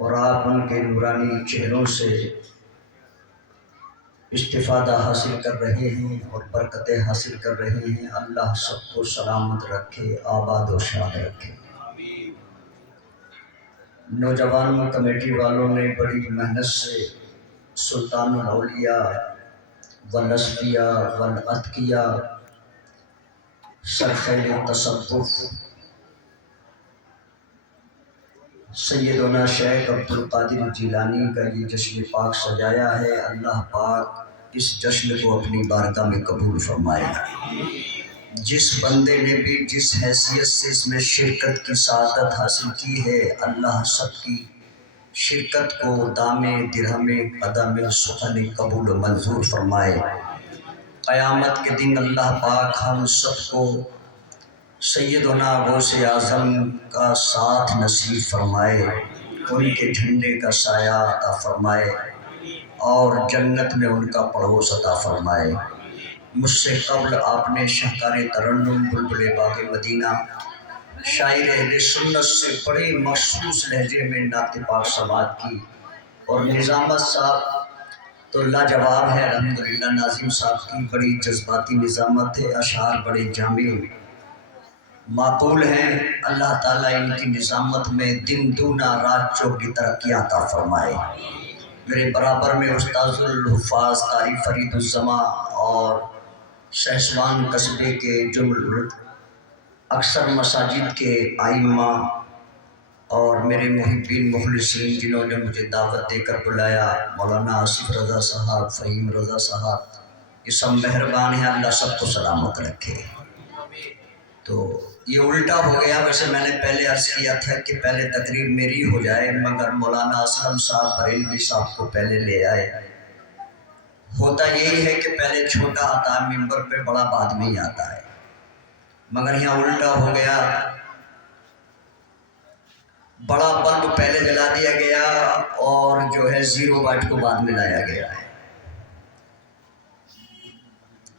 اور آپ ان کے نورانی چہروں سے استفادہ حاصل کر رہے ہیں اور برکتیں حاصل کر رہے ہیں۔ اللہ سب کو سلامت رکھے، آباد و شاد رکھے۔ نوجوان کمیٹی والوں نے بڑی محنت سے سلطان الاولیاء والاصفیاء والاتقیاء سرخیل تصوف سیدنا شیخ عبدالقادر جیلانی کا یہ جشن پاک سجایا ہے۔ اللہ پاک اس جشن کو اپنی بارگاہ میں قبول فرمائے۔ جس بندے نے بھی جس حیثیت سے اس میں شرکت کی سعادت حاصل کی ہے، اللہ سب کی شرکت کو دام درہم قدم سخن قبول و منظور فرمائے۔ قیامت کے دن اللہ پاک ہم سب کو سیدنا غوث اعظم کا ساتھ نصیب فرمائے، ان کے جھنڈے کا سایہ عطا فرمائے اور جنت میں ان کا پڑوس عطا فرمائے۔ مجھ سے قبل آپ نے شہکار ترنم بلبل باغ مدینہ شاعر اہل سنت سے بڑے مخصوص لہجے میں نعت پاک سماعت کی، اور نظامت صاحب تو لاجواب ہے الحمدللہ۔ ناظم صاحب کی بڑی جذباتی نظامت ہے، اشعار بڑے جامع معقول ہیں۔ اللہ تعالیٰ ان کی نظامت میں دن دونا رات چوگی ترقی عطا فرمائے۔ میرے برابر میں استاذ الحفاظ قاری فرید الزماں اور شہسوان قصبے کے جمل اکثر مساجد کے ائمہ اور میرے محبین مخلصین جنہوں نے مجھے دعوت دے کر بلایا، مولانا آصف رضا صاحب، فہیم رضا صاحب، یہ سب مہربان ہیں، اللہ سب کو سلامت رکھے۔ تو یہ الٹا ہو گیا، ویسے میں نے پہلے عرض کیا تھا کہ پہلے تقریر میری ہو جائے، مگر مولانا اسلم صاحب بریلوی صاحب کو پہلے لے آئے۔ ہوتا یہی ہے کہ پہلے چھوٹا آتا ہے ممبر پہ، بڑا بعد میں ہی آتا ہے، مگر یہاں الٹا ہو گیا، بڑا بلب پہلے جلا دیا گیا اور جو ہے 0 وائٹ کو بعد میں لایا گیا ہے۔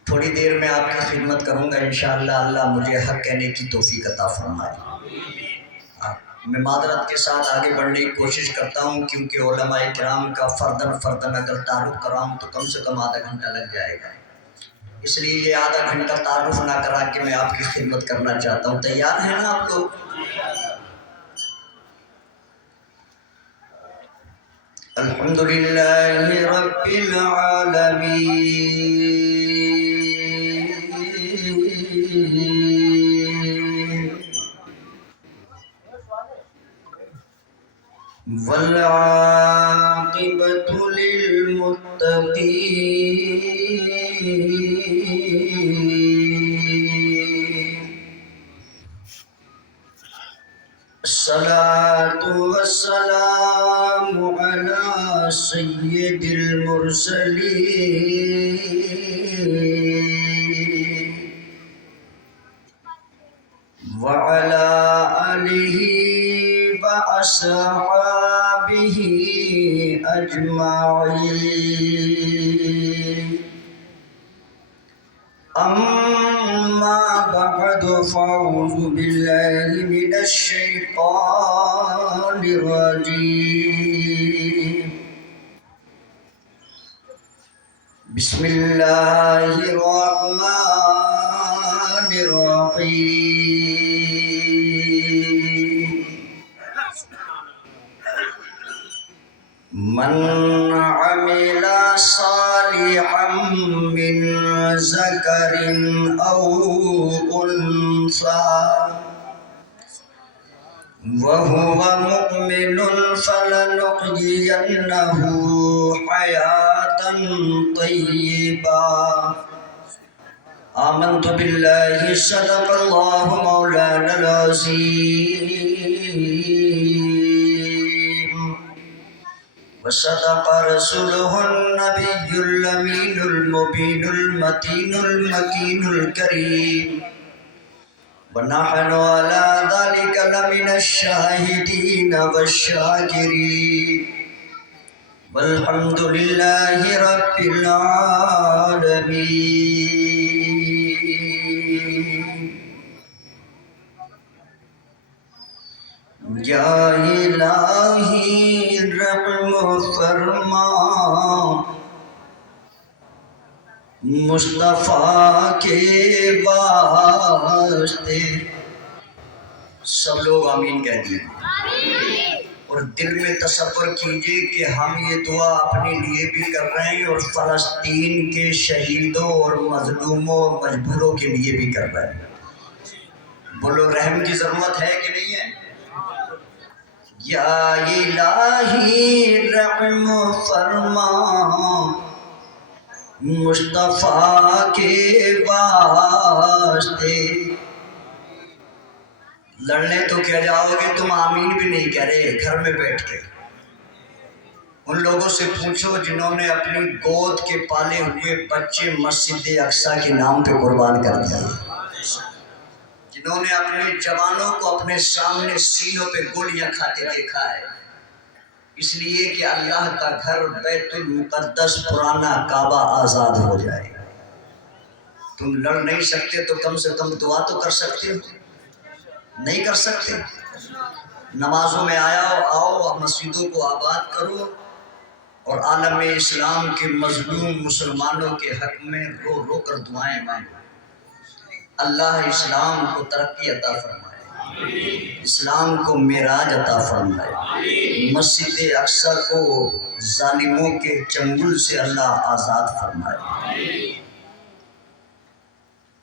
تھوڑی دیر میں آپ کی خدمت کروں گا انشاءاللہ، اللہ مجھے حق کہنے کی توفیق عطا فرمائے۔ میں معذرت کے ساتھ آگے بڑھنے کی کوشش کرتا ہوں، کیونکہ علماء کرام کا فرداً اگر تعارف کراؤں تو کم سے کم آدھا گھنٹہ لگ جائے گا، اس لیے یہ آدھا گھنٹہ تعارف نہ کرا کے میں آپ کی خدمت کرنا چاہتا ہوں۔ تیار ہیں نا آپ لوگ؟ الحمدللہ رب العالمین والعاقبۃ للمتقین، الصلاۃ والسلام علی سید المرسلین وعلی آلہ وأصحابه أجمعين، أما بعد فأعوذ بالله من الشيطان الرجيم، بسم الله الرحمن الرحيم، من عمل صالحا من ذكر أو أنثى وهو مؤمن فلنحيينه حياة طيبة، آمنت بالله صدق الله مولانا العظيم وصدق رسوله النبي الأمين المبين المتين المكين الكريم، ونحن على ذلك لمن الشاهدين والشاكرين، والحمد لله رب العالمين۔ یا الہی فرما مصطفیٰ کے واسطے. سب لوگ آمین کہہ دیں. اور دل میں تصور کیجئے کہ ہم یہ دعا اپنے لیے بھی کر رہے ہیں اور فلسطین کے شہیدوں اور مظلوموں اور مجبوروں کے لیے بھی کر رہے ہیں. بولو رحم کی ضرورت ہے کہ نہیں ہے؟ یا الہی رحم فرما مصطفیٰ کے واسطے. لڑنے تو کیا جاؤ گے تم، آمین بھی نہیں کہہ رہے گھر میں بیٹھ کے. ان لوگوں سے پوچھو جنہوں نے اپنی گود کے پالے ہوئے بچے مسجد اقصیٰ کے نام پہ قربان کر دیا، جنہوں نے اپنے جوانوں کو اپنے سامنے سینوں پہ گولیاں کھاتے دیکھا ہے، اس لیے کہ اللہ کا گھر بیت المقدس پرانا کعبہ آزاد ہو جائے. تم لڑ نہیں سکتے تو کم سے کم دعا تو کر سکتے ہو. نہیں کر سکتے؟ نمازوں میں آؤ مسجدوں کو آباد کرو اور عالم اسلام کے مظلوم مسلمانوں کے حق میں رو رو کر دعائیں مانگو. اللہ اسلام کو ترقی عطا فرمائے، اسلام کو معراج عطا فرمائے، مسجد اقصیٰ کو ظالموں کے چنگل سے اللہ آزاد فرمائے.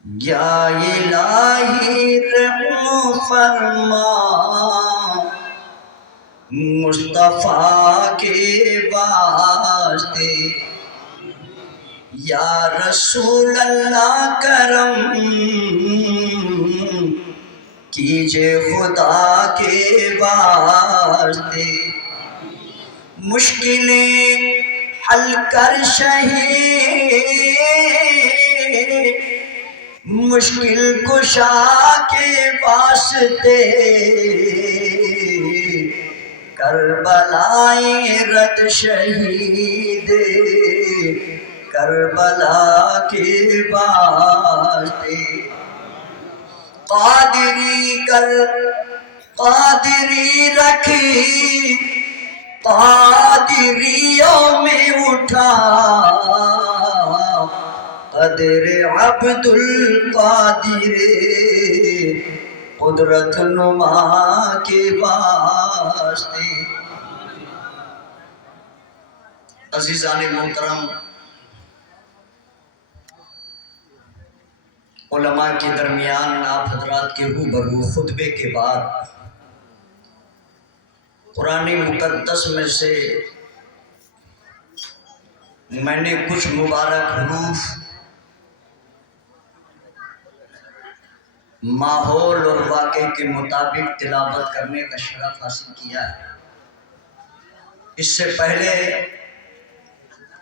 یا الہی رحم فرما مصطفیٰ کے واسطے. یا رسول اللہ کرم کیجے خدا کے واسطے. مشکلیں حل کر شہید مشکل کشا کے واسطے. کربلائیں رد شہید کربلا کے واسطے. قادری کر قادری رکھی قادریوں میں اٹھا. قدر عبد القادر قدرت نما کے واسطے. عزیزان محترم، علماء کے درمیان آپ حضرات کے روبرو خطبے کے بعد قرآن مقدس میں سے میں نے کچھ مبارک حروف ماحول اور واقعے کے مطابق تلاوت کرنے کا شرف حاصل کیا ہے. اس سے پہلے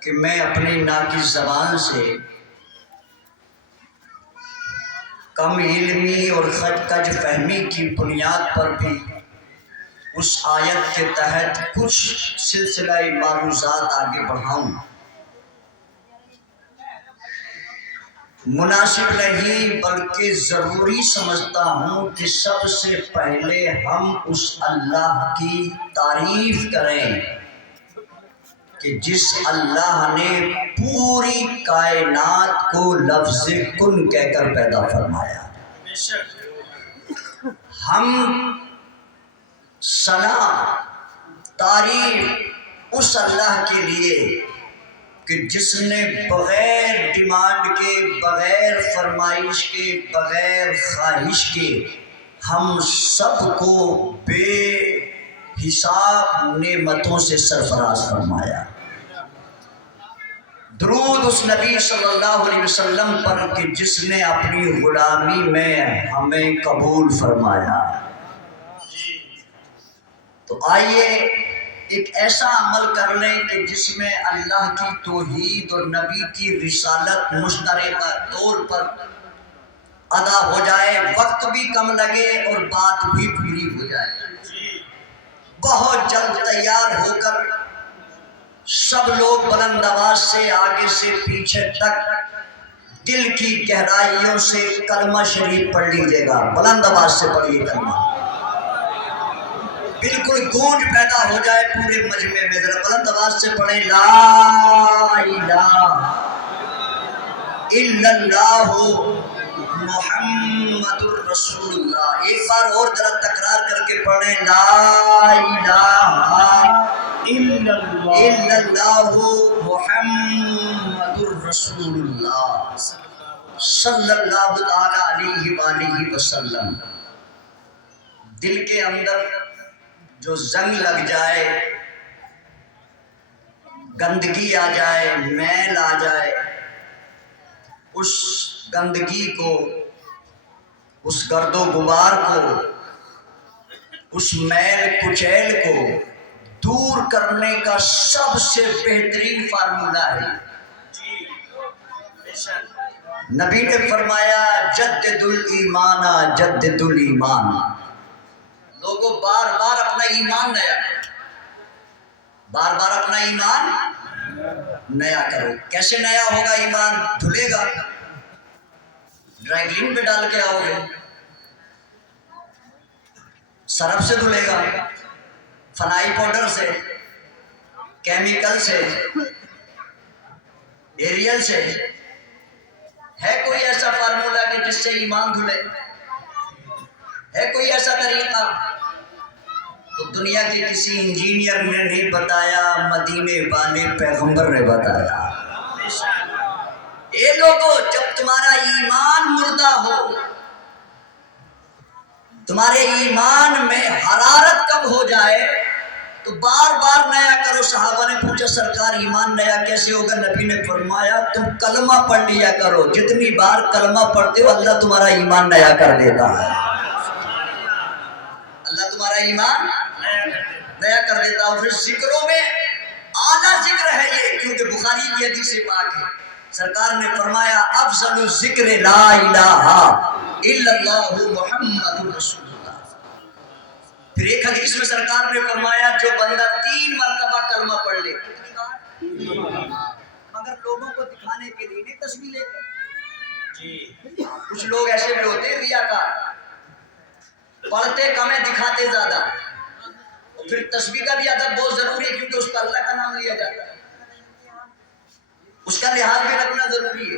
کہ میں اپنی ناقص زبان سے کم علمی اور کج فہمی کی بنیاد پر بھی اس آیت کے تحت کچھ سلسلہ معروضات آگے بڑھاؤں، مناسب نہیں بلکہ ضروری سمجھتا ہوں کہ سب سے پہلے ہم اس اللہ کی تعریف کریں کہ جس اللہ نے پوری کائنات کو لفظ کن کہہ کر پیدا فرمایا. ہم ثنا تعریف اس اللہ کے لیے کہ جس نے بغیر ڈیمانڈ کے، بغیر فرمائش کے، بغیر خواہش کے ہم سب کو بے حساب نعمتوں سے سرفراز فرمایا. درود اس نبی صلی اللہ علیہ وسلم پر کہ جس نے اپنی غلامی میں ہمیں قبول فرمایا. تو آئیے ایک ایسا عمل کر لیں کہ جس میں اللہ کی توحید اور نبی کی رسالت مشترکہ طور پر ادا ہو جائے، وقت بھی کم لگے اور بات بھی پوری ہو جائے. بہت جلد تیار ہو کر سب لوگ بلند آواز سے آگے سے پیچھے تک دل کی گہرائیوں سے کلمہ شریف پڑھ لیجیے گا. بلند آواز سے پڑھیے کلمہ بالکل گونج پیدا ہو جائے پورے مجمع میں، ذرا بلند آواز سے پڑھیں لا الہ الا اللہ محمد الرسول اللہ۔ ایک بار اور ذرا تکرار کر کے پڑھیں لا الہ الا اللہ محمد الرسول اللہ صلی اللہ تعالی علیہ وآلہ وسلم۔ دل کے اندر جو زنگ لگ جائے، گندگی آ جائے، میل آ جائے، اس گندگی کو، اس گرد و غبار کو، اس میل کچیل کو دور کرنے کا سب سے بہترین فارمولہ ہے۔ نبی نے فرمایا جدد الایمان جدد الایمان، لوگوں بار بار اپنا ایمان نیا کرو، بار بار اپنا ایمان نیا کرو۔ کیسے نیا ہوگا ایمان؟ دھلے گا، ڈرائی کلین پہ ڈال کے آؤ گے، سرف سے دھلے گا، فنائی پاؤڈر سے، کیمیکل سے، ایریل سے؟ ہے کوئی ایسا فارمولہ کہ جس سے ایمان دھلے؟ ہے کوئی ایسا طریقہ؟ تو دنیا کے کسی انجینئر نے نہیں بتایا، مدینے والے پیغمبر نے بتایا۔ اے لوگوں، جب تمہارا ایمان مردہ ہو، تمہارے ایمان میں حرارت کم ہو جائے تو بار بار نیا کرو۔ صحابہ نے پوچھا سرکار ایمان نیا کیسے ہوگا؟ نبی نے فرمایا تم کلمہ پڑھ لیا کرو، جتنی بار کلمہ پڑھتے ہو اللہ تمہارا ایمان نیا کر دیتا ہے، اللہ تمہارا ایمان نیا کر دیتا ہے۔ پھر ذکروں میں اعلیٰ ذکر ہے یہ، کیونکہ بخاری کی حدیث پاک ہے، سرکار نے فرمایا افضل الذکر لا الہ الا اللہ محمد رسول اللہ۔ پھر ایک حدیث میں سرکار نے فرمایا جو بندہ 3 مرتبہ کلمہ پڑھ لے، مگر لوگوں کو دکھانے کے لیے نہیں، تسبیح لے کے۔ کچھ لوگ ایسے بھی ہوتے ہیں ریاکار، پڑھتے کم ہے دکھاتے زیادہ، پھر تسبیح کا بھی ادب بہت ضروری ہے کیونکہ اس کا اللہ کا نام لیا جاتا ہے، اس کا لحاظ بھی رکھنا ضروری ہے۔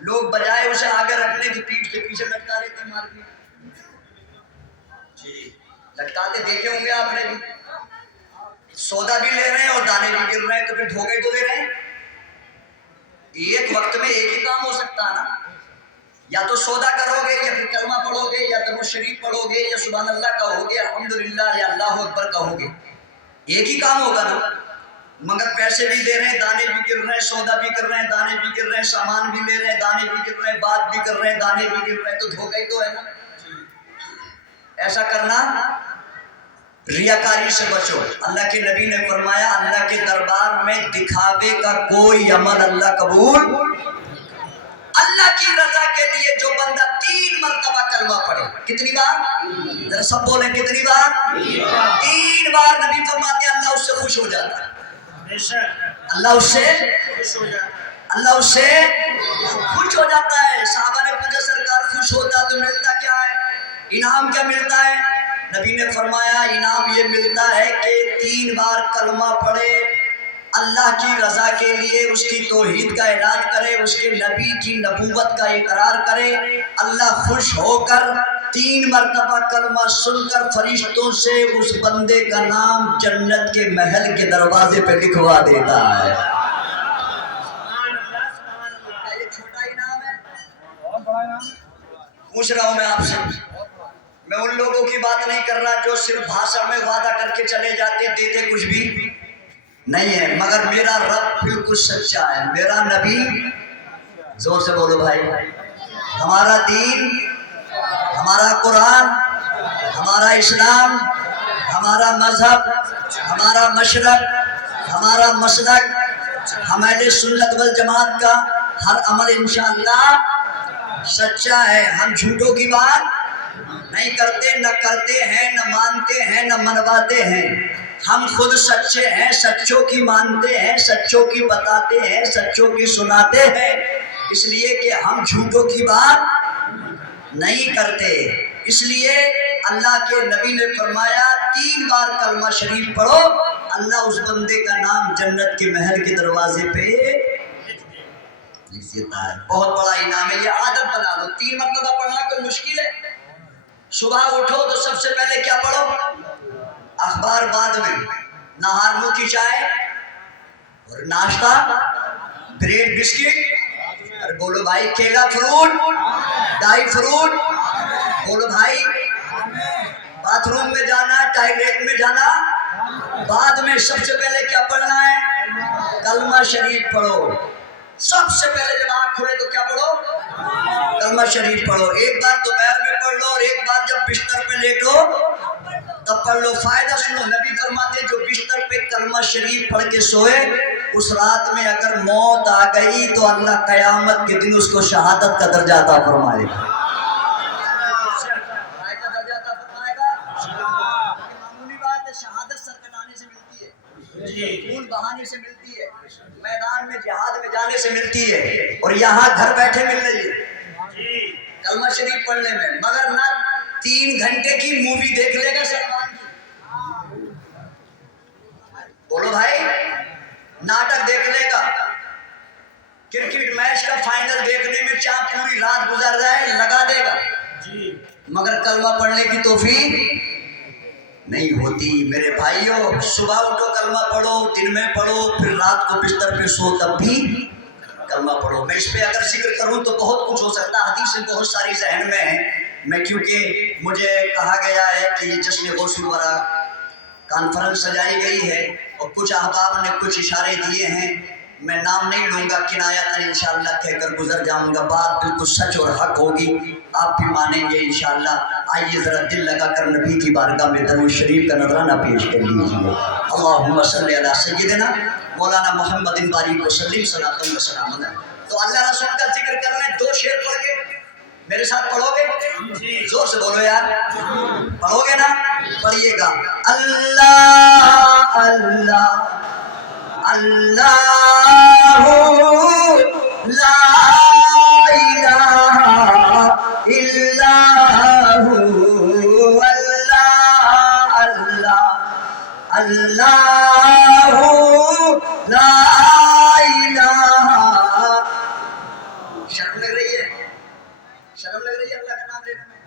لوگ بجائے اسے آگے رکھنے کی پیٹھ کے پیچھے لٹکا دیتے ہیں، مارکیٹ لٹکاتے دیکھے ہوں گے آپ نے بھی، سودا بھی لے رہے ہیں اور دانے بھی گر رہے ہیں، تو پھر دھوکے تو دے رہے ہیں۔ ایک وقت میں ایک ہی کام ہو سکتا ہے نا، یا تو سودا کرو گے یا پھر کلمہ پڑھو گے یا درود شریف پڑھو گے یا سبحان اللہ کہو گے، الحمدللہ یا اللہ اکبر کہو گے، ایک ہی کام ہوگا نا۔ مگر پیسے بھی دے رہے ہیں، دانے بھی گر رہے ہیں، سودا بھی کر رہے ہیں، دانے بھی گر رہے ہیں، سامان بھی لے رہے ہیں، دانے بھی گر رہے ہیں، بات بھی کر رہے ہیں، دانے بھی گر رہے ہیں، تو دھوکہ ہی تو ہے نا۔ ایسا کرنا ریاکاری سے بچو۔ اللہ کے نبی نے فرمایا اللہ کے دربار میں دکھاوے کا کوئی عمل اللہ قبول، اللہ کی رضا کے لیے جو بندہ 3 مرتبہ کلمہ پڑھے، کتنی بار؟ ذرا سب بولیں کتنی بار؟ 3 بار نبی فرماتے ہیں اللہ اس سے خوش ہو جاتا ہے، اللہ اس سے خوش ہو جاتا ہے۔ صحابہ نے پوچھا سرکار خوش ہوتا تو ملتا کیا ہے، انعام کیا ملتا ہے؟ نبی نے فرمایا انعام یہ ملتا ہے کہ 3 بار کلمہ پڑھے، اللہ کی رضا کے لیے اس کی توحید کا اعلان کرے، اس کے نبی کی نبوت کا اقرار کرے، اللہ خوش ہو کر 3 مرتبہ کلمہ سن کر فرشتوں سے اس بندے کا نام جنت کے محل کے دروازے پہ لکھوا دیتا ہے۔ یہ چھوٹا انعام ہے؟ پوچھ رہا ہوں میں آپ سے، میں ان لوگوں کی بات نہیں کر رہا جو صرف بھاشن میں وعدہ کر کے چلے جاتے، دیتے کچھ بھی نہیں ہے، مگر میرا رب بالکل سچا ہے، میرا نبی، زور سے بولو بھائی، ہمارا دین، ہمارا قرآن، ہمارا اسلام، ہمارا مذہب، ہمارا مشرق، ہمارا مسلک، ہم اہل سنت والجماعت کا ہر عمل انشاءاللہ سچا ہے، ہم جھوٹوں کی بات نہیں کرتے، نہ کرتے ہیں، نہ مانتے ہیں، نہ منواتے ہیں، ہم خود سچے ہیں، سچوں کی مانتے ہیں، سچوں کی بتاتے ہیں، سچوں کی سناتے ہیں، اس لیے کہ ہم جھوٹوں کی بات نہیں کرتے۔ اس لیے اللہ کے نبی نے فرمایا 3 بار کلمہ شریف پڑھو، اللہ اس بندے کا نام جنت کے محل کے دروازے پہ لکھ دیتا ہے۔ بہت بڑا انعام ہے، یہ عادت بنا لو۔ 3 مرتبہ پڑھنا کوئی مشکل ہے؟ صبح اٹھو تو سب سے پہلے کیا پڑھو؟ اخبار بعد میں، نہار منہ کی چائے اور ناشتہ بریڈ بسکٹ، اور بولو بھائی کیلا فروٹ، ڈرائی فروٹ، بولو بھائی باتھ روم میں جانا، ٹوائلٹ میں جانا، بعد میں سب سے پہلے کیا پڑھنا ہے؟ کلمہ شریف پڑھو۔ سب سے پہلے جب آنکھ کھلے تو کیا پڑھو؟ کلمہ شریف پڑھو۔ ایک بار دوپہر میں پڑھ لو اور ایک بار جب بستر پہ لیٹو تب پڑھ لو۔ فائدہ سنو، نبی فرماتے جو بستر پہ کلمہ شریف پڑھ کے سوئے، اس رات میں اگر موت آ گئی تو اللہ قیامت کے دن اس کو شہادت کا درجہ عطا فرمائے گا۔ معمولی بات ہے، شہادت سر کٹانے سے ملتی ہے، خون بہانے سے ملتی ہے، میدان میں جہاد میں جانے سے ملتی ہے، اور یہاں گھر بیٹھے مل رہی ہے کلمہ شریف پڑھنے میں۔ مگر نہ 3 گھنٹے کی مووی دیکھ لے گا سلمان کی، بولو بھائی ناٹک دیکھ لے گا، کرکٹ میچ کا فائنل دیکھنے میں چاہے پوری رات گزر جائے لگا دے گا، مگر کلمہ پڑھنے کی توفیق نہیں ہوتی۔ میرے بھائیوں، صبح اٹھو کلمہ پڑھو، دن میں پڑھو، پھر رات کو بستر پہ سو تب بھی کلمہ پڑھو۔ میں اس پہ اگر ذکر کروں تو بہت کچھ ہو سکتا ہے، حدیثیں بہت ساری ذہن میں ہیں، میں کیونکہ مجھے کہا گیا ہے کہ یہ جشن غوث الورا کانفرنس سجائی گئی ہے اور کچھ احباب نے کچھ اشارے دیے ہیں، میں نام نہیں لوں گا، کنایتاً انشاءاللہ کہہ کر گزر جاؤں گا۔ بات بالکل سچ اور حق ہوگی، آپ بھی مانیں گے انشاءاللہ۔ آئیے ذرا دل لگا کر نبی کی بارگاہ میں درود شریف کا نذرانہ پیش کر لیجیے۔ اللہم صلی علی سیدنا مولانا محمد بارک وسلم صلاۃ و سلام علیہ۔ تو اللہ رسول کا ذکر کرنے 2 شعر پڑھ کے میرے ساتھ پڑھو گے؟ زور سے بولو یار، پڑھو گے نا؟ پڑھیے گا۔ اللہ اللہ اللہ لا الہ الا ہو، اللہ اللہ اللہ لا الہ۔ شرم لگ رہی ہے؟ شرم لگ رہی ہے اللہ کا نام لینے میں؟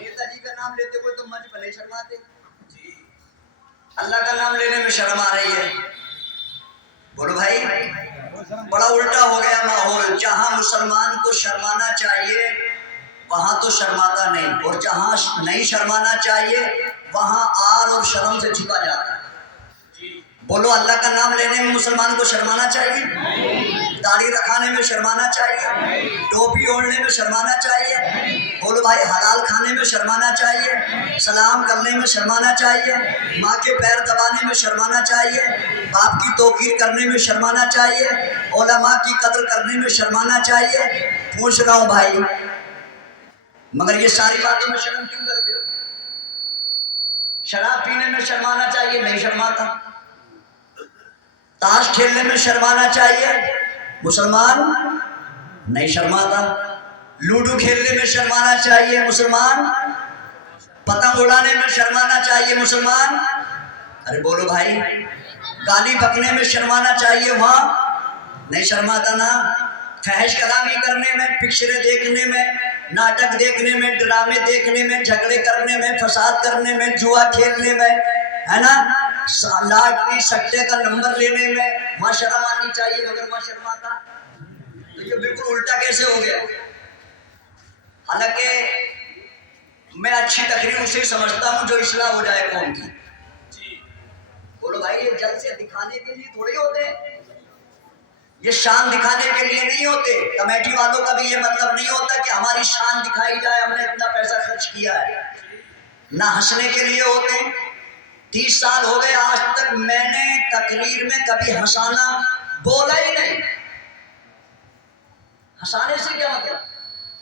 نیتا جی کا نام لیتے ہوئے تو منچ بھلے شرماتے، اللہ کا نام لینے میں شرم آ رہی ہے؟ بولو بھائی، بڑا الٹا ہو گیا ماحول۔ جہاں مسلمان کو شرمانا چاہیے وہاں تو شرماتا نہیں، اور جہاں نہیں شرمانا چاہیے وہاں آر اور شرم سے چھپا جاتا ہے۔ بولو اللہ کا نام لینے میں مسلمان کو شرمانا چاہیے؟ داڑھی رکھانے میں شرمانا چاہیے؟ ٹوپی اوڑھنے میں شرمانا چاہیے؟ بولو بھائی حلال کھانے میں شرمانا چاہیے؟ سلام کرنے میں شرمانا چاہیے؟ ماں کے پیر دبانے میں شرمانا چاہیے؟ باپ کی توقیر کرنے میں شرمانا چاہیے؟ علماء کی قدر کرنے میں شرمانا چاہیے؟ پوچھ رہا ہوں بھائی، مگر یہ ساری باتوں میں شرم کیوں کرتے ہو؟ شراب پینے میں شرمانا چاہیے؟ نہیں شرماتا۔ تاش کھیلنے میں شرمانا چاہیے؟ مسلمان نہیں شرماتا۔ لوڈو کھیلنے میں شرمانا چاہیے؟ مسلمان۔ پتنگ اڑانے میں شرمانا چاہیے؟ مسلمان۔ ارے بولو بھائی، گالی بکنے میں شرمانا چاہیے؟ وہاں نہیں شرماتا نا۔ فحش کلامی کرنے میں، پکچریں دیکھنے میں، ناٹک دیکھنے میں، ڈرامے دیکھنے میں، جھگڑے کرنے میں، فساد کرنے میں، جوا کھیلنے میں، ہے نا، لاٹری سٹے کا نمبر لینے میں وہاں شرم آنی چاہیے، مگر وہاں شرماتا۔ تو یہ بالکل الٹا کیسے ہو گیا؟ حالانکہ میں اچھی تقریر اسے سمجھتا ہوں جو اصلاح ہو جائے قوم کی۔ بولو بھائی، یہ جلسے دکھانے کے لیے تھوڑے ہوتے ہیں، یہ شان دکھانے کے لیے نہیں ہوتے۔ کمیٹی والوں کا بھی یہ مطلب نہیں ہوتا کہ ہماری شان دکھائی جائے، ہم نے اتنا پیسہ خرچ کیا ہے، نہ ہنسنے کے لیے ہوتے ہیں۔ 30 سال ہو گئے آج تک میں نے تقریر میں کبھی ہنسانا بولا ہی نہیں۔ ہنسانے سے کیا مطلب؟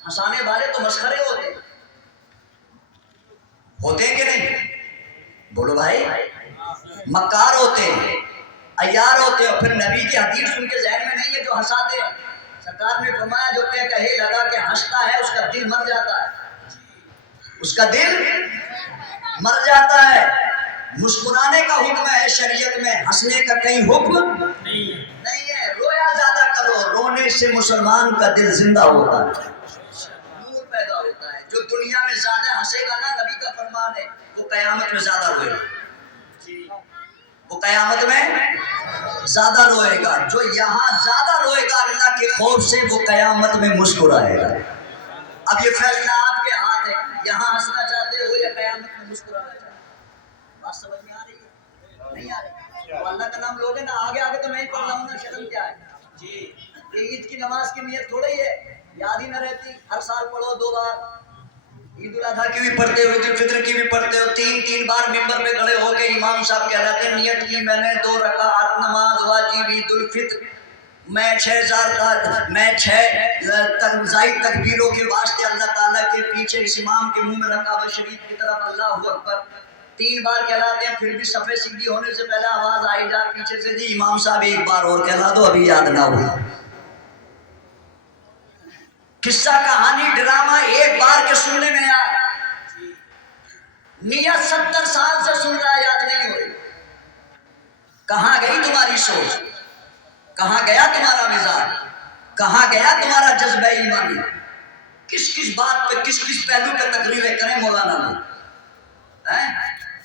ہنسانے والے تو مسخرے ہوتے ہیں کہ نہیں؟ بولو بھائی، مکار ہوتے ہیں، عیار ہوتے ہیں، اور پھر نبی کی حدیث ان کے ذہن میں نہیں ہے جو ہنساتے ہیں۔ سرکار نے فرمایا جو کہے لگا کہ ہنستا ہے اس کا دل مر جاتا ہے، اس کا دل مر جاتا ہے، مسکرانے کا حکم ہے شریعت میں، ہنسنے کا کہیں حکم نہیں ہے۔ رویا زیادہ کرو، رونے سے مسلمان کا دل زندہ ہوتا ہے، نور پیدا ہوتا ہے۔ جو دنیا میں زیادہ ہنسے گا نا، نبی کا فرمان ہے، وہ قیامت میں زیادہ روئے گا، وہ قیامت میں زیادہ روئے گا۔ جو یہاں زیادہ روئے گا اللہ کے خوف سے، وہ قیامت میں مسکرائے گا۔ اب یہ فیصلہ آپ کے ہاتھ ہے، یہاں ہنسنا چاہتے ہو یا قیامت میں مسکرانا چاہتے ہو؟ بات سمجھ میں آ رہی ہے؟ نہیں آ رہی؟ تو اللہ کا نام لوگے نا، آگے آگے تو میں ہی پڑھ رہا ہوں نا، شرم کیا ہے جی؟ یہ عید کی نماز کی نیت تھوڑا ہی ہے، یاد ہی نہ رہتی، ہر سال پڑھو 2 بار، عید الاضحیٰ کی بھی پڑھتے ہو، عید الفطر کی بھی پڑھتے ہو، 3 بار ممبر پہ کھڑے ہو کے امام صاحب کہلاتے ہیں نیت کی میں نے 2 رکعت نماز واجب عید الفطر، میں 6 زائد تکبیروں کے واسطے اللہ تعالیٰ کے پیچھے اس امام کے منہ میں رکعت شریف کی طرف اللہ اکبر 3 بار کہلاتے ہیں، پھر بھی صفحے سیدھی ہونے سے پہلے آواز آئی جا پیچھے سے، جی امام صاحب 1 بار اور کہلا دو، ابھی یاد نہ ہوا۔ قصہ کہانی ڈرامہ 1 بار کے سننے میں یاد، نیت 70 سال سے سن رہا یاد نہیں ہو رہی۔ کہاں گئی تمہاری سوچ؟ کہاں گیا تمہارا مزاج؟ کہاں گیا تمہارا جذبہ ایمانی؟ کس بات پہ کس پہلو پہ تقریریں کریں مولانا نے؟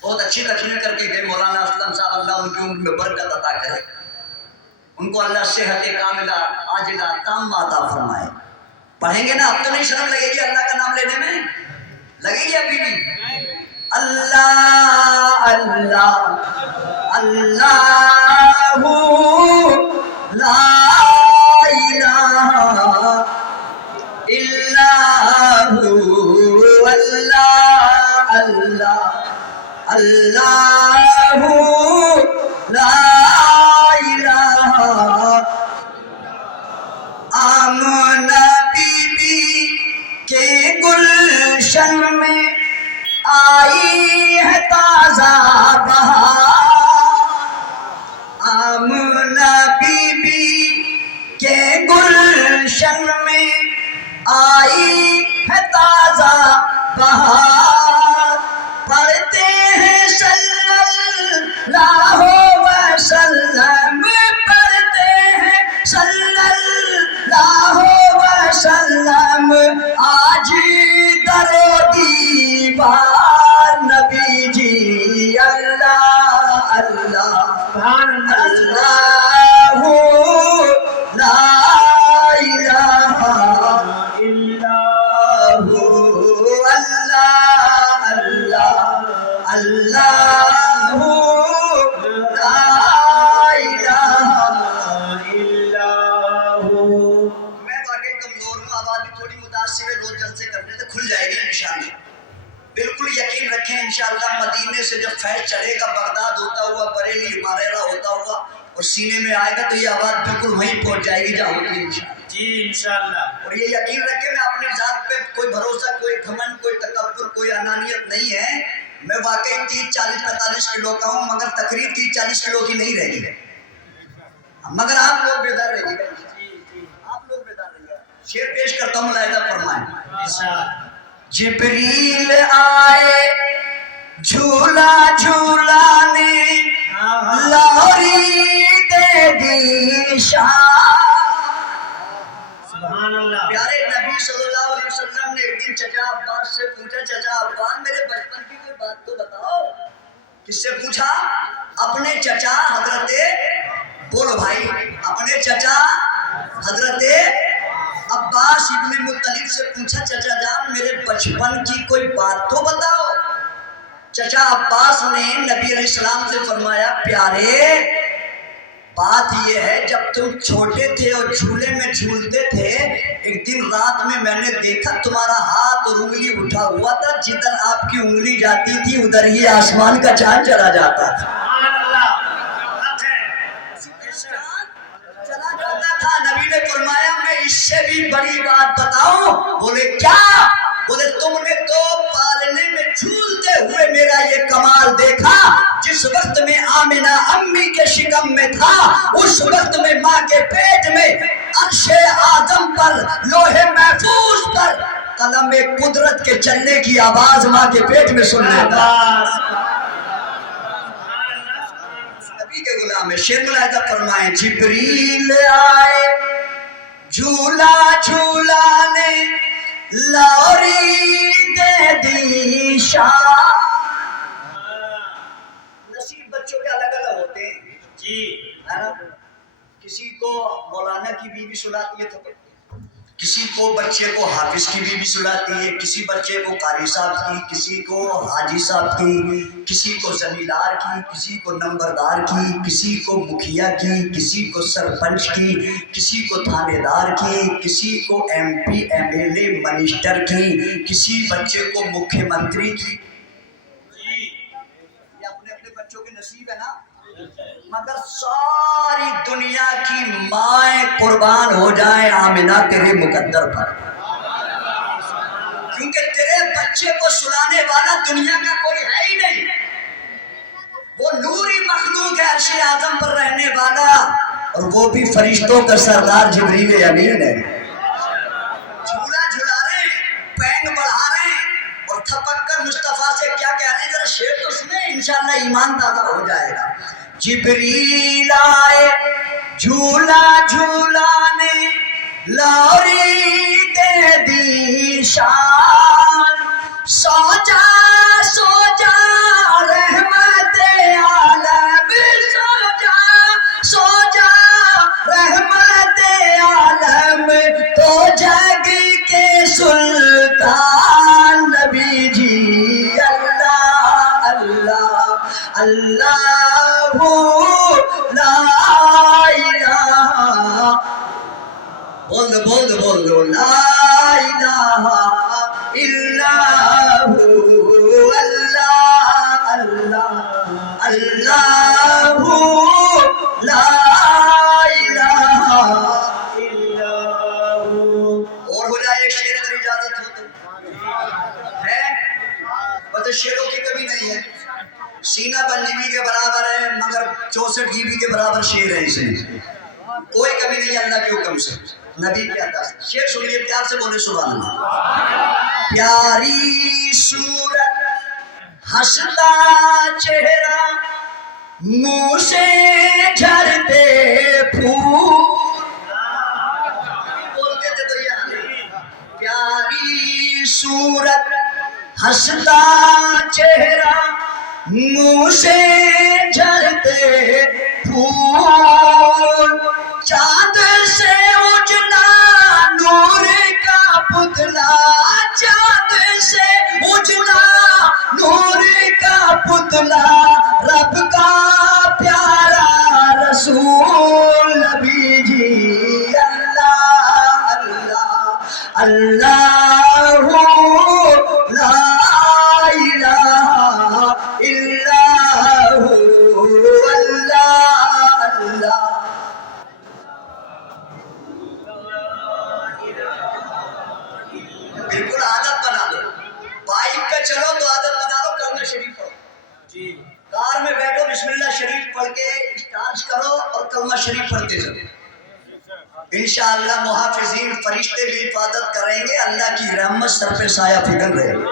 بہت اچھی تقریر کر کے گئے مولانا اسلم صاحب، اللہ ان کی عمر میں برکت عطا کرے، ان کو اللہ صحت کاملہ عاجلہ تامہ عطا فرمائے۔ پڑھیں گے نا، اب تو نہیں شرم لگے گی اللہ کا نام لینے میں؟ لگے گی ابھی بھی؟ اللہ اللہ اللہ لا الہ الا ہو، اللہ اللہ اللہ لا الہ۔ آمنہ بی بی کے گلشن میں آئی ہے تازہ بہار، آمنہ بی بی کے گلشن میں آئی ہے تازہ بہار، پڑھتے ہیں صلی اللہ وسلم، پڑھتے ہیں صلی اللہ وسلم، آج در و دیوار نبی جی، اللہ اللہ اللہ لا الہ الا ہو، اللہ اللہ اللہ لا الہ الا ہو۔ میں واقعی کمزور ہوں، آواز بھی تھوڑی متاثر ہے، 2 جلسے کرنے سے کھل جائے گی انشاءاللہ۔ بالکل یقین رکھیں انشاءاللہ مدینے سے جب فیض چلے گا، بغداد ہوتا ہوا، بریلی ماریرا ہوتا ہوا اور سینے میں آئے گا، تو یہ آواز بالکل وہیں پہنچ جائے گی جہاں ہوتی ہے انشاءاللہ جی انشاءاللہ۔ اور یہ یقین رکھیں میں اپنی ذات پہ کوئی بھروسہ، کوئی گھمنڈ، کوئی تکبر، کوئی انانیت نہیں ہے، میں واقعی 30 40 45 کلو کا ہوں، مگر تقریر 30 40 کلو کی نہیں رہے گی، مگر آپ لوگ بیدار رہے گا، آپ لوگ بیدار رہے گا۔ شعر پیش کرتا ہوں، ملاحظہ فرمائیں۔ جبریل آئے جھولا جھولانے، لوری دے دی شان، سبحان اللہ۔ پیارے نبی صلی اللہ علیہ وسلم نے ایک دن چچا عباس سے پوچھا، چچا عباس میرے بچپن کی کوئی بات تو بتاؤ۔ کس سے پوچھا؟ اپنے چچا حضرت، بولو بھائی، اپنے چچا حضرت عباس ابن مطلب سے پوچھا، چچا جان میرے بچپن کی کوئی بات تو بتاؤ۔ چچا عباس نے نبی علیہ السلام سے فرمایا، پیارے بات یہ ہے جب تم چھوٹے تھے اور جھولے میں جھولتے تھے، ایک دن رات میں نے دیکھا تمہارا ہاتھ اور انگلی اٹھا ہوا تھا، جدھر آپ کی انگلی جاتی تھی ادھر ہی آسمان کا چاند چلا جاتا تھا۔ نبی نے فرمایا میں اس سے بھی بڑی بات بتاؤں؟ بولے کیا؟ بولے تم نے تو پالنے میں جھولتے ہوئے میرا یہ کمال دیکھا، جس وقت میں آمنہ امی کے شکم میں تھا، اس وقت میں ماں کے پیٹ میں عرش اعظم پر، لوح محفوظ پر قلم قدرت کے چلنے کی آواز ماں کے پیٹ میں سن لیتا نبی کے غلام ہے شیر ملاحظہ فرمائیں جبریل آئے جھولا جھولانے لوری دے دی شان نصیب بچوں کے الگ الگ ہوتے ہیں جی ہے نا کسی کو مولانا کی بیوی سلاتی ہے تو کسی کو بچے کو حافظ کی بیوی سلاتی ہے کسی بچے کو قاری صاحب کی کسی کو حاجی صاحب کی کسی کو زمیندار کی کسی کو نمبردار کی کسی کو مکھیا کی کسی کو سرپنچ کی کسی کو تھانے دار کی کسی کو M P M L A minister کی کسی بچے کو مکھیہ منتری کی یہ اپنے اپنے بچوں کے نصیب ہے نا مگر ساری دنیا کی مائیں قربان ہو جائیں آمنہ تیرے مقدر پر کیونکہ تیرے بچے کو سلانے والا دنیا کا کوئی ہے ہی نہیں وہ نوری مخلوق ہے عرش اعظم پر رہنے والا اور وہ بھی فرشتوں کا سردار جبریل امین ہے جھولا جھلا رہے ہیں پینگ بڑھا رہے ہیں اور تھپک کر مصطفیٰ سے کیا کہہ رہے ہیں ذرا شعر تو سنیں انشاءاللہ ایمان تازہ ہو جائے گا جبریل آئے جھولا جھولانے لوری دے دی شان سو جا رحمت عالم سو جا رحمت عالم تو جگ کے سلطان نبی جی اللہ اللہ اللہ لا الہ بول دو لا الہ الا ہو اللہ اللہ اللہ لا الہ الا ہو اور ہو جائے ایک شعر اگر اجازت ہو تو ہے بس شعروں کی کمی نہیں ہے سینہ 5 GB کے برابر ہے مگر 64 GB کے برابر شعر ہے اسے کوئی کمی نہیں ہے اللہ کے حکم سے نبی کے عطا سے شعر سنیے پیار سے بولے سبحان اللہ پیاری صورت ہنستا چہرہ منہ سے جھرتے پھول بولتے تھے تو یہ پیاری صورت ہنستا چہرہ منہ سے جھرتے پھول چاند سے اجلا نور کا پتلا چاند سے اجلا نور کا پتلا رب کا پیارا رسول نبی جی اللہ اللہ اللہ لا الہ الا ہو اللہ اللہ بالکل عادت بنا لو بائک پہ چلو تو عادت بنا لو کلمہ شریف پڑھو جی کار میں بیٹھو بسم اللہ شریف پڑھ کے اسٹارٹ کرو اور کلمہ شریف پڑھتے چلو انشاءاللہ محافظین فرشتے بھی حفاظت کریں گے اللہ کی رحمت سر پہ سایہ پھگل رہے گی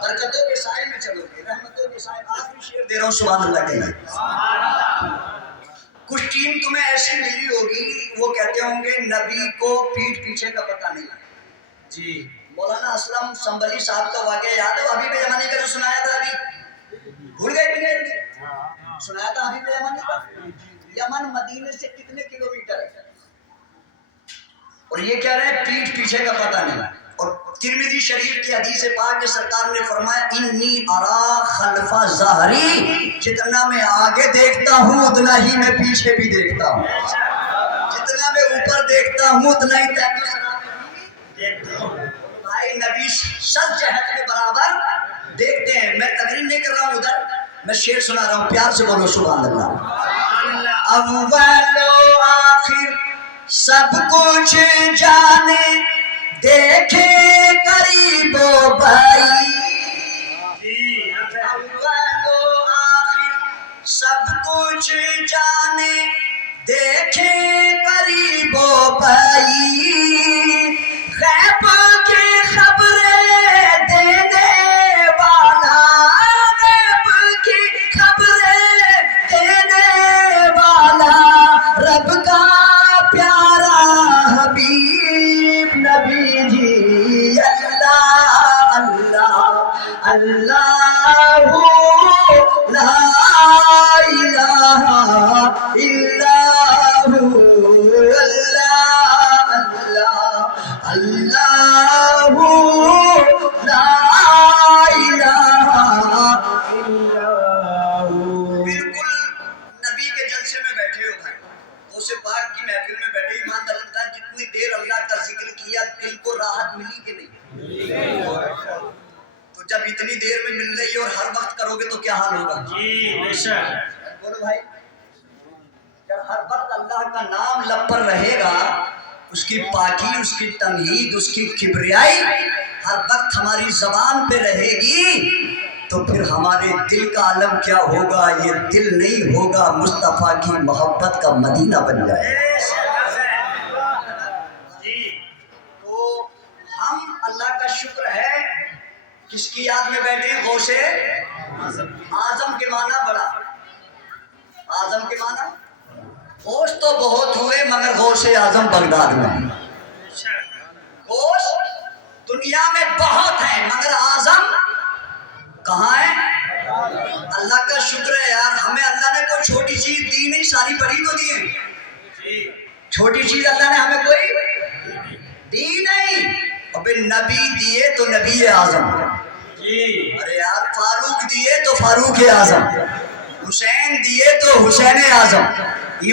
برکتوں کے سائے میں چلو گے رحمتوں کے سائے آخری شعر دے رہا ہوں سبحان اللہ کے لیے کچھ ٹیم تمہیں ایسی ملی ہوگی وہ کہتے ہوں گے نبی کو پیٹھ پیچھے کا پتہ نہیں ہے جی مولانا اسلم سنبلی صاحب کا واقعہ یاد ہے حبیب یمانی کا جو سنایا تھا ابھی بھول گئے بھی نہیں سنایا تھا حبیب یمانی کا یمن مدینے سے کتنے کلومیٹر ہے اور یہ کہہ رہے ہیں پیٹھ پیچھے کا پتہ نہیں اور ترمذی شریف کی حدیث پاک کے سرکار نے فرمایا انی ارا خلف ظہری جتنا میں آگے دیکھتا ہوں اتنا ہی میں پیچھے بھی دیکھتا ہوں جتنا میں اوپر دیکھتا ہوں اتنا ہی دیکھتا ہوں بھائی نبی سب جہت کے برابر دیکھتے ہیں میں تقریر نہیں کر رہا ہوں ادھر میں شعر سنا رہا ہوں پیار سے بولو سبحان اللہ اول و آخر سب کچھ جانے دیکھے قریب و بعید اول و آخر سب کچھ جانے دیکھے قریب و بعید غیب کے غوث پاک کی محفل میں بیٹھے ایماندار لگتا ہے جتنی دیر اللہ کا ذکر کیا دل کو راحت ملی کہ نہیں؟ تو جب اتنی دیر میں مل رہی ہے اور ہر وقت کرو گے تو کیا حال ہوگا؟ بولو بھائی، جب ہر وقت اللہ کا نام لب پر رہے گا، اس کی پاکی، اس کی تمہید، اس کی کبریائی ہر وقت ہماری زبان پہ رہے گی، تو پھر ہمارے دل کا عالم کیا ہوگا؟ یہ دل نہیں ہوگا، مصطفیٰ کی محبت کا مدینہ بن جائے۔ تو ہم اللہ کا شکر ہے کس کی یاد میں بیٹھے ہیں؟ غوث اعظم کے معنی بڑا، اعظم کے معنی غوث تو بہت ہوئے مگر غوث اعظم بغداد میں ہیں۔ غوث دنیا میں بہت ہیں مگر اعظم کہاں ہے؟ اللہ کا شکر ہے یار، ہمیں اللہ نے کوئی چھوٹی چیز دی نہیں، ساری بڑی تو دی ہے۔ چھوٹی چیز اللہ نے ہمیں کوئی دی نہیں، ابھی نبی دیے تو نبی اعظم، ارے یار فاروق دیے تو فاروق اعظم، حسین دیے تو حسین اعظم،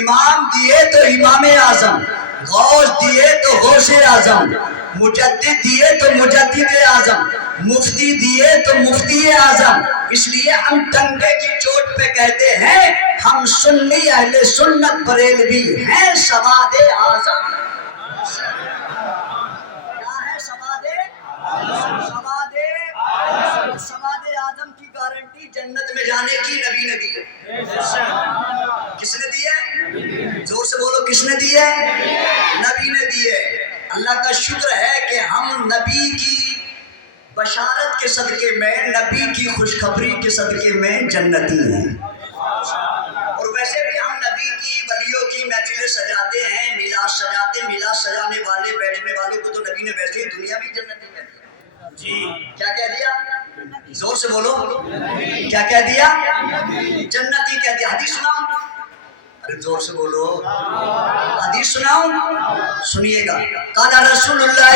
امام دیے تو امام اعظم، غوث دیے تو غوث اعظم، مجدد دیے تو مجدد اعظم، مفتی دیے تو مفتی اعظم۔ اس لیے ہم ڈنڈے کی چوٹ پہ کہتے ہیں ہم سنی اہل سنت بریلوی ہیں سواد اعظم۔ کیا ہے سواد اعظم کی گارنٹی جنت میں جانے کی نبی نے دی ہے۔ کس نے دی ہے؟ زور سے بولو، کس نے دی ہے؟ نبی نے دی ہے۔ اللہ کا شکر ہے کہ ہم نبی کی بشارت کے صدقے میں، نبی کی خوشخبری کے صدقے میں جنتی ہیں۔ اور ویسے بھی ہم نبی کی ولیوں کی محفلیں سجاتے ہیں، میلاد سجاتے ہیں، میلاد سجانے والے بیٹھنے والوں کو تو نبی نے ویسے ہی دنیا میں جنتی کہہ دیا۔ کیا کہہ دیا؟ زور سے بولو، کیا کہہ دیا؟ جنتی کہہ دیا۔ حدیث سناؤں؟ ارے زور سے بولو، حدیث سناؤں؟ سنیے گا۔ قال رسول اللہ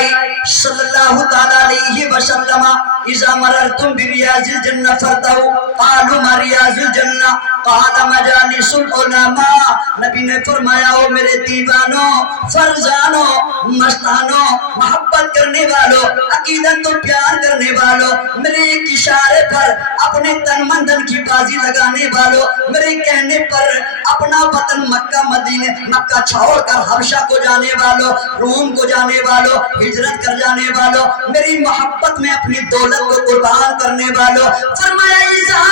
صلی اللہ تعالی علیہ وسلم اذا مررتم بریاض الجنہ فارتعوا قالوا ما ریاض الجنہ قال مجالس العلماء۔ نبی نے فرمایا او میرے دیوانوں، فرزانوں، مستانوں، محبت کرنے والوں، عقیدت و پیار کرنے والوں، میرے ایک اشارے پر اپنے تن من دھن کی بازی لگانے والوں، میرے کہنے پر اپنا وطن مکہ مدینے مکہ چھوڑ کر حبشہ کو جانے والوں، روم کو جانے والوں، ہجرت کر جانے والوں، میری محبت میں اپنی دولت کو قربان کرنے والوں، فرمایا اذا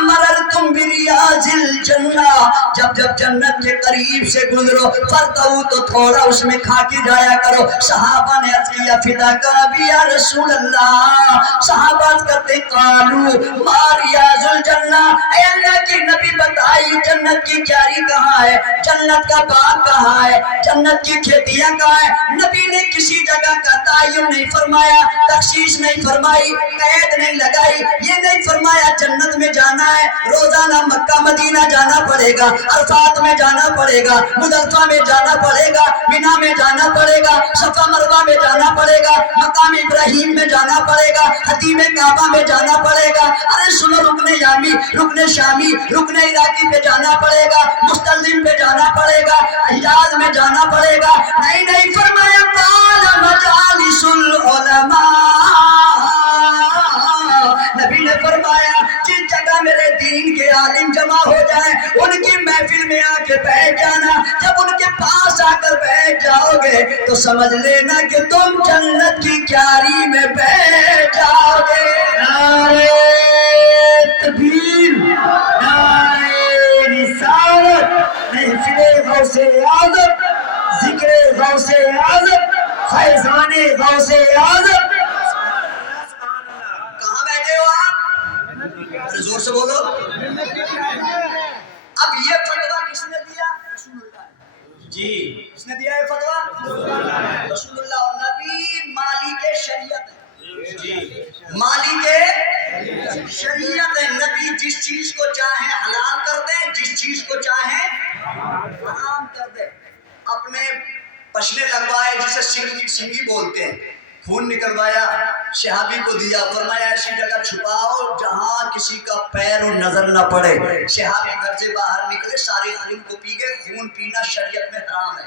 مررتم بریاض الجنہ، جب جب جنت کے قریب سے گزرو فرتعوا تو تھوڑا اس میں کھا کے جایا کرو۔ صحابہ نے عرض کیا فداک ابی یا رسول اللہ، صحابہ کرتے قالوا ما ریاض الجنہ، اے اللہ کے نبی بتائیے جنت کی کیاری کہاں ہے، جنت کا باغ کہاں ہے، جنت کی کھیتیاں کہاں ہے؟ نبی نے کسی جگہ کا تعین نہیں فرمایا، تخصیص نہیں فرمائی، قید نہیں لگائی، یہ نہیں فرمایا جنت میں جانا ہے روزانہ مکہ مدینہ جانا پڑے گا، عرفات میں جانا پڑے گا، مزدلفہ میں جانا پڑے گا، مینا میں جانا پڑے گا، صفا مروہ میں جانا پڑے گا، مقام ابراہیم میں جانا پڑے گا، حتیم کعبہ میں جانا پڑے گا، ارے سنو رکن یامی، رکن شامی، رکن عراقی پہ جانا پڑے گا، مستلزم پہ جانا پڑے گا، حجاز میں جانا پڑے گا، نہیں فرمایا قال مجالس العلماء، نبی نے فرمایا جس جگہ میرے دین کے عالم جمع ہو جائیں ان کی محفل میں آ کے بیٹھ جانا، جب ان کے پاس آ کر بیٹھ جاؤ گے تو سمجھ لینا کہ تم جنت کی کیاری میں بیٹھ جاؤ گے۔ نعرہ تکبیر، نعرہ رسالت، محفل غوث اعظم، ذکر غوث اعظم، فیضان غوث اعظم۔ کہاں بیٹھے ہو آپ؟ زور سے بولو۔ اب یہ فتویٰ کس نے دیا؟ رسول اللہ جی، کس نے دیا یہ فتویٰ؟ رسول اللہ۔ اور نبی مالک شریعت ہے، مالک شریعت ہے۔ نبی جس چیز کو چاہیں حلال کر دیں، جس چیز کو چاہیں حرام کر دیں۔ اپنے پشنے لگوائے جسے سنگی بولتے ہیں، خون نکلوایا، صحابی کو دیا، فرمایا ایسی جگہ چھپاؤ جہاں کسی کا پیر و نظر نہ پڑے۔ صحابی گھر سے باہر نکلے، سارے علم کو پی گئے، خون پینا شریعت میں حرام ہے.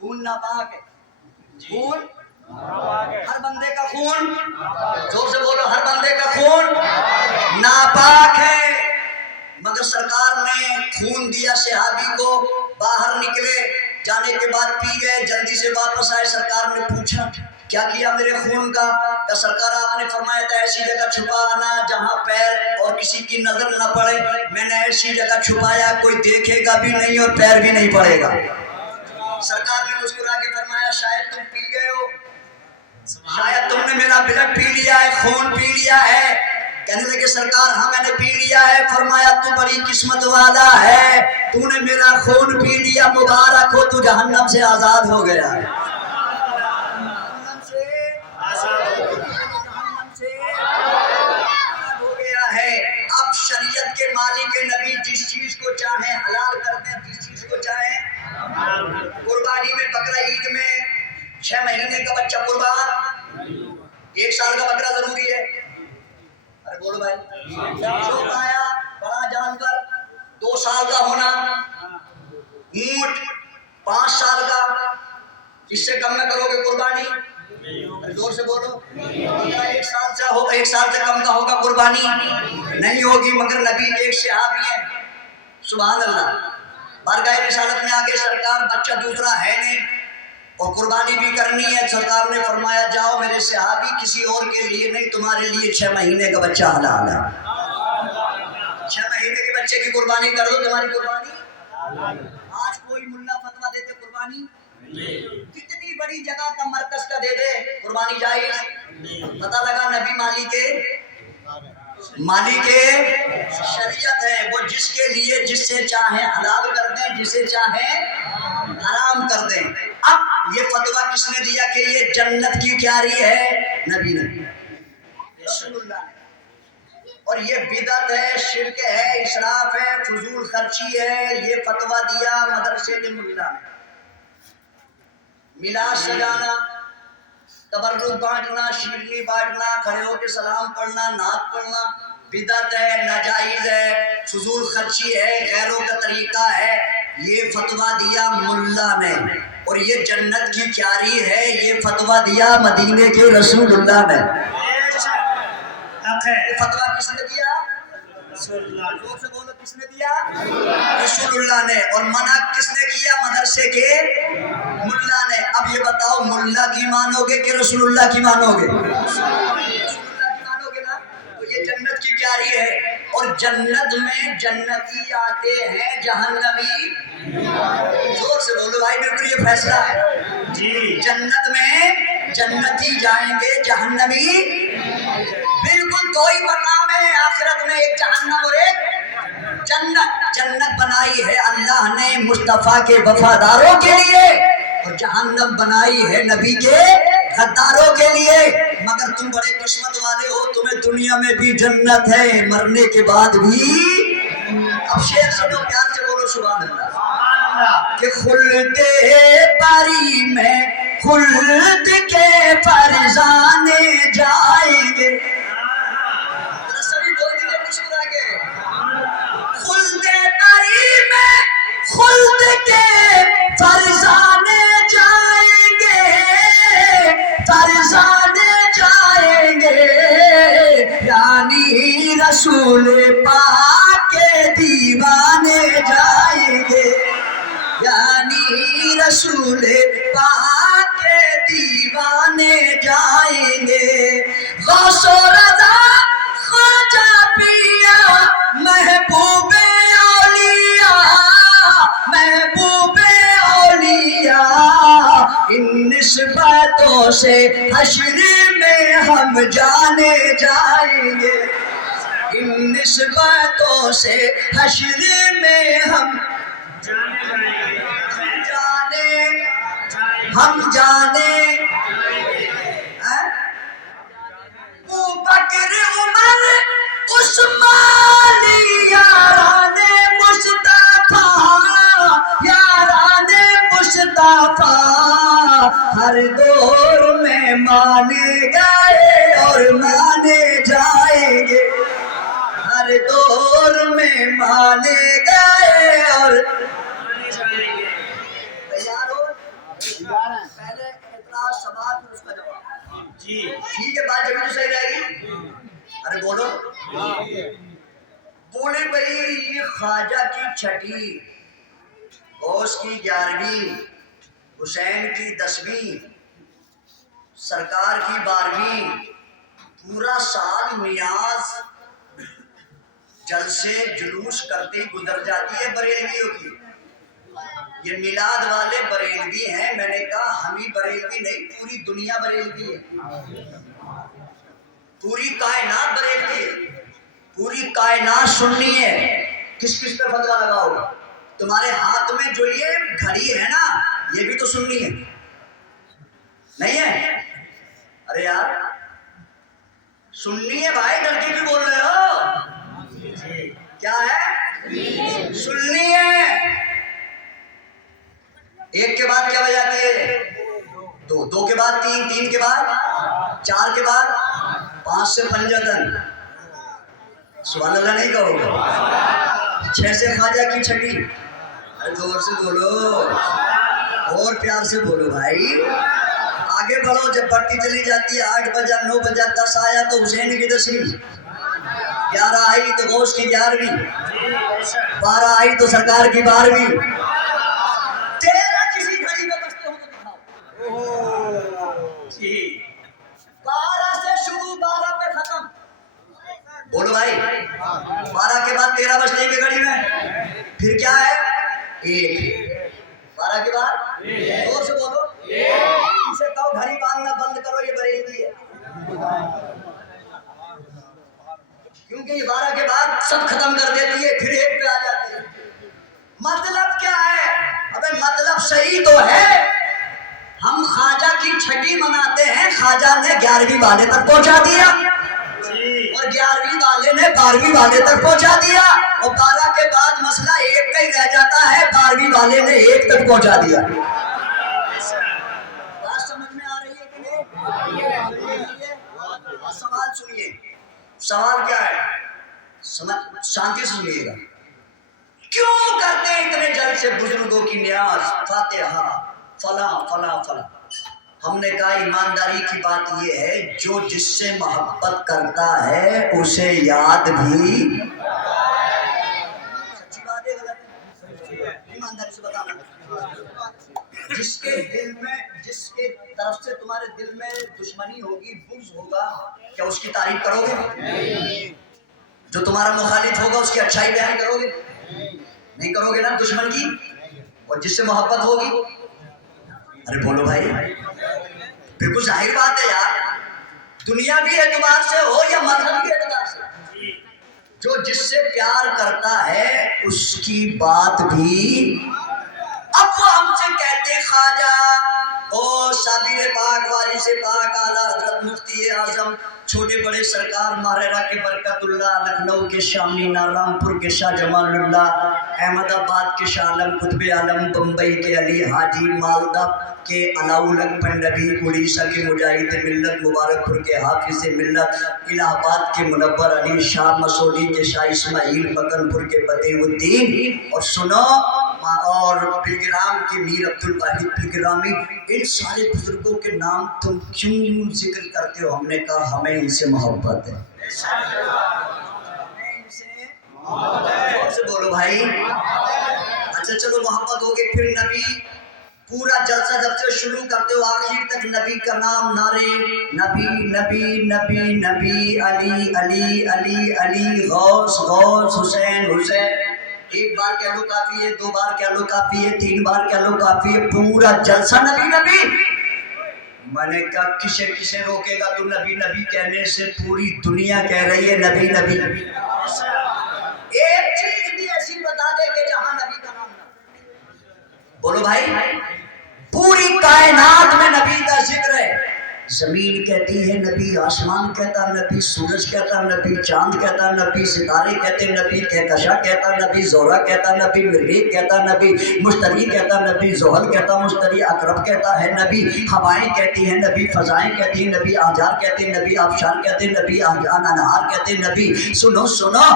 خون ناپاک ہے. خون ہر بندے کا خون, زور سے بولو, ہر بندے کا خون ناپاک ہے. مگر سرکار نے خون دیا صحابی کو, باہر نکلے, جانے کے بعد پی گئے, جلدی سے واپس آئے. سرکار نے پوچھا کیا کیا میرے خون کا؟ کہ سرکار آپ نے فرمایا تھا ایسی جگہ چھپانا جہاں پیر اور کسی کی نظر نہ پڑے. میں نے ایسی جگہ چھپایا کوئی دیکھے گا بھی نہیں اور پیر بھی نہیں پڑے گا. سرکار نے مسکرا کے فرمایا شاید تم پی گئے ہو, شاید تم نے میرا بلڈ پی لیا ہے, خون پی لیا ہے. کہنے لگے سرکار ہاں میں نے پی لیا ہے. فرمایا تو بڑی قسمت والا ہے, تو نے میرا خون پی لیا, مبارک ہو, تو جہنم سے آزاد ہو گیا ہے. اب شریعت کے مالک نبی جس چیز کو چاہیں حلال کر دیں, جس چیز کو چاہیں. قربانی میں, بقرہ عید میں 6 مہینے کا بچہ قربان, 1 سال کا بکرا ضروری ہے. ارے بولو بھائی, جو پایا بڑا جانور 2 سال کا ہونا, اونٹ 5 سال کا, اس سے کم نہ کرو گے قربانی. زور سے بولو, 1 سال سے ہوگا, 1 سال سے کم کا ہوگا قربانی نہیں ہوگی. مگر نبی ایک صحابی ہے, سبحان اللہ, بارگاہ رسالت میں آگے سرکار بچہ دوسرا ہے نہیں اور قربانی بھی کرنی ہے. سرکار نے فرمایا جاؤ میرے صحابی, کسی اور کے لیے نہیں, تمہارے لیے 6 مہینے کا بچہ حلال ہے. 6 مہینے کے بچے کی قربانی کر دو, تمہاری قربانی. آج کوئی ملا فتویٰ دیتے قربانی, کتنی بڑی جگہ کا مرکز کا دے دے, قربانی جائز. پتہ لگا نبی مالک شریعت ہے, وہ جس کے لیے جس سے چاہیں حلال کر دیں, جسے چاہیں حرام کر دیں. اب یہ فتویٰ کس نے دیا کہ یہ جنت کی کیاری ہے؟ نبی رسول اللہ نے. اور یہ بدعت ہے, شرک ہے, اسراف ہے, فضول خرچی ہے. یہ فتویٰ دیا مدرسے کے ملا نے. میلاد سجانا, تبرک بانٹنا, شیرنی بانٹنا, کھڑے ہو کے سلام پڑھنا, نعت پڑھنا بدعت ہے, ناجائز ہے, فضول خرچی ہے, غیروں کا طریقہ ہے. یہ فتویٰ دیا ملا نے. اور یہ جنت کی کیاری ہے, یہ فتویٰ دیا مدینے کے رسول اللہ نے. یہ فتویٰ کس نے دیا؟ زور سے بولو, کس نے دیا؟ رسول اللہ نے. اور منع کس نے کیا؟ مدرسے کے ملا نے. اب یہ بتاؤ ملا کی مانو گے کہ رسول اللہ کی مانو گے؟ رسول اللہ کی مانو گے نا, تو یہ جنت کی کیاری ہے. اور جنت میں جنتی آتے ہیں, جہنمی. زور سے بولو بھائی, بالکل یہ فیصلہ ہے جی. جنت میں جنتی جائیں گے, جہنمی بالکل. دو ہی مقام ہے آخرت میں, ایک جہنم اور ایک جنت. جنت بنائی ہے اللہ نے مصطفیٰ کے وفاداروں کے لیے, اور جہنم بنائی ہے نبی کے غداروں کے لیے. مگر تم بڑے قسمت والے ہو, تمہیں دنیا میں بھی جنت ہے, مرنے کے بعد بھی. اب شعر سنو, پیار سے بولو سبحان اللہ. کہ خلد بری میں خلد کے فرزانے جائیں گے. خلد بری میں خلد کے فرزانے جائیں گے, فرزانے جائیں گے. یعنی رسول پاک کے دیوانے جائیں گے, یعنی رسول پاک کے دیوانے جائیں گے. غوث و رضا خواجہ پیا محبوب اولیاء, محبوب اولیاء. ان نسبتوں سے حشر میں ہم جانے جائیں گے, ان نسبتوں سے حشر میں ہم جانے. بکر عمر عثمان یاران مصطفیٰ, یاران مصطفیٰ ہر دور میں مانے گئے اور مانے جائیں گے, ہر دور میں مانے گئے اور ٹھیک ہے، بات جبھی تو صحیح رہے گی. ارے بولو. بولے بھائی یہ خواجہ کی چھٹی، غوث کی 11ویں، حسین کی 10ویں، سرکار کی 12ویں، پورا سال نیاز جلسے جلوس کرتے گزر جاتی ہے بریلویوں کی. یہ میلاد والے بریلوی ہیں. میں نے کہا ہم ہی بریلوی نہیں، پوری دنیا بریلوی ہے، پوری کائنات بریلوی ہے، پوری کائنات سنی ہے. کس کس پہ فتوا لگاؤ؟ تمہارے ہاتھ میں جو یہ گھڑی ہے نا، یہ بھی تو سنی ہے نہیں ہے؟ ارے یار سنی ہے بھائی، ڈر کے بھی بول رہے ہو؟ کیا ہے؟ سنی ہے. ایک کے بعد کیا بجاتی ہے؟ دو، دو کے بعد تین، تین کے بعد چار، کے بعد 5 سے پنجتن. سبحان اللہ نہیں کہو گے؟ 6 سے خواجہ کی چھٹی. ارے زور سے بولو اور پیار سے بولو بھائی. آگے بڑھو. جب بڑھتی چلی جاتی ہے 8 بجا، 9 بجا، 10 آیا تو حسین کی 10ویں، 11 آئی تو غوث کی 11ویں، 12 آئی تو سرکار کی 12ویں. 13 کسی گھڑی میں بستے ہو تو دکھاؤ. 12 سے شروع، 12 پہ ختم. بولو بھائی. 12 کے بعد 13 بجتے ہیں گھڑی میں، پھر کیا ہے؟ 1. 12 کے بعد زور سے بولو. اسے کہو گھڑی باندھنا بند کرو، یہ بریلوی ہے. کیونکہ یہ 12 کے بعد سب ختم کر دیتی ہے، پھر 1 پہ آ جاتی ہے. مطلب کیا ہے؟ ابے مطلب صحیح تو ہے. ہم خواجہ کی چھٹی مناتے ہیں، خواجہ نے 11ویں والے تک پہنچا دیا، اور 11ویں والے نے 12ویں والے تک پہنچا دیا، اور 12 کے بعد مسئلہ 1 کا ہی رہ جاتا ہے. 12ویں والے نے 1 تک پہنچا دیا. بات سمجھ میں آ رہی ہے کہ نہیں؟ سوال سنیے. سوال کیا ہے؟ شانتی سے سنیے گا. کیوں کرتے ہیں اتنے جلد سے بزرگوں کی نیاز، فاتحہ، فلاں فلاں فلاں؟ ہم نے کہا ایمانداری کی بات یہ ہے، جو جس سے محبت کرتا ہے اسے یاد بھی. سچی بات ہے غلط ہے؟ ایمانداری سے بتانا. جس کے دل میں، جس کے طرف سے تمہارے دل میں دشمنی ہوگی، بغض ہوگا، کیا اس کی تعریف کرو گے؟ جو تمہارا مخالف ہوگا اس کی اچھائی بیان کرو گے؟ نہیں کرو گے نا دشمن کی. اور جس سے محبت ہوگی، ارے بولو بھائی، بالکل ظاہر بات ہے یار. دنیاوی اعتبار سے ہو یا مذہبی اعتبار سے، جو جس سے پیار کرتا ہے اس کی بات بھی. اب وہ ہم سے کہتے خواجہ او صابر پاک، وارث پاک، اعلیٰ حضرت مفتی اعظم چھوٹے بڑے سرکار ماہرہ کے برکت اللہ، لکھنؤ کے شامی، نارام پور کے شاہ جمال اللہ، احمد آباد کے شاہ عالم، قطب عالم، بمبئی کے علی حاجی، مالدہ کے علاؤلک پنڈبی، اڑیسہ کے مجاہد ملت، مبارک پور کے حافظ ملت، الہ آباد کے منور علی شاہ، مسوری کے شاہ اسماعیل، مکن پور کے بدیع الدین، اور سنو، اور بلگرام کے میر عبدالواحد بلگرامی. ان سارے بزرگوں کے نام تم کیوں ذکر کرتے ہو؟ ہم نے کہا ہمیں ان سے محبت ہے. ہمیں ان سے محبت سے بولو بھائی. اچھا چلو محبت ہوگی. پھر نبی، پورا جلسہ جب سے شروع کرتے ہو آخر تک نبی کا نام، نعرے نبی نبی نبی نبی، علی علی علی علی، غوث غوث، حسین حسین. 1 بار کہہ لو کافی ہے، 2 بار کہہ لو کافی ہے، 3 بار کہہ لو کافی ہے. پورا جلسہ نبی نبی. میں نے کہا کسے کسے روکے گا تو نبی نبی کہنے سے؟ پوری دنیا کہہ رہی ہے نبی نبی. ایک چیز بھی ایسی بتا دے کہ جہاں نبی کا نام نہ. بولو بھائی. پوری کائنات میں نبی کا ذکر ہے. زمین کہتی ہے نبی، آسمان کہتا نبی، سورج کہتا نبی، چاند کہتا نبی، ستارے کہتے نبی، کہکشاں کہتا نبی، زہرہ کہتا نبی، مریخ کہتا نبی، مشتری کہتا نبی، زحل کہتا مشتری، عقرب کہتا ہے نبی، ہوائیں کہتی ہیں نبی، فضائیں کہتی ہیں نبی، آجار کہتے نبی، آبشار کہتے نبی، انہار کہتے نبی. سنو سنو،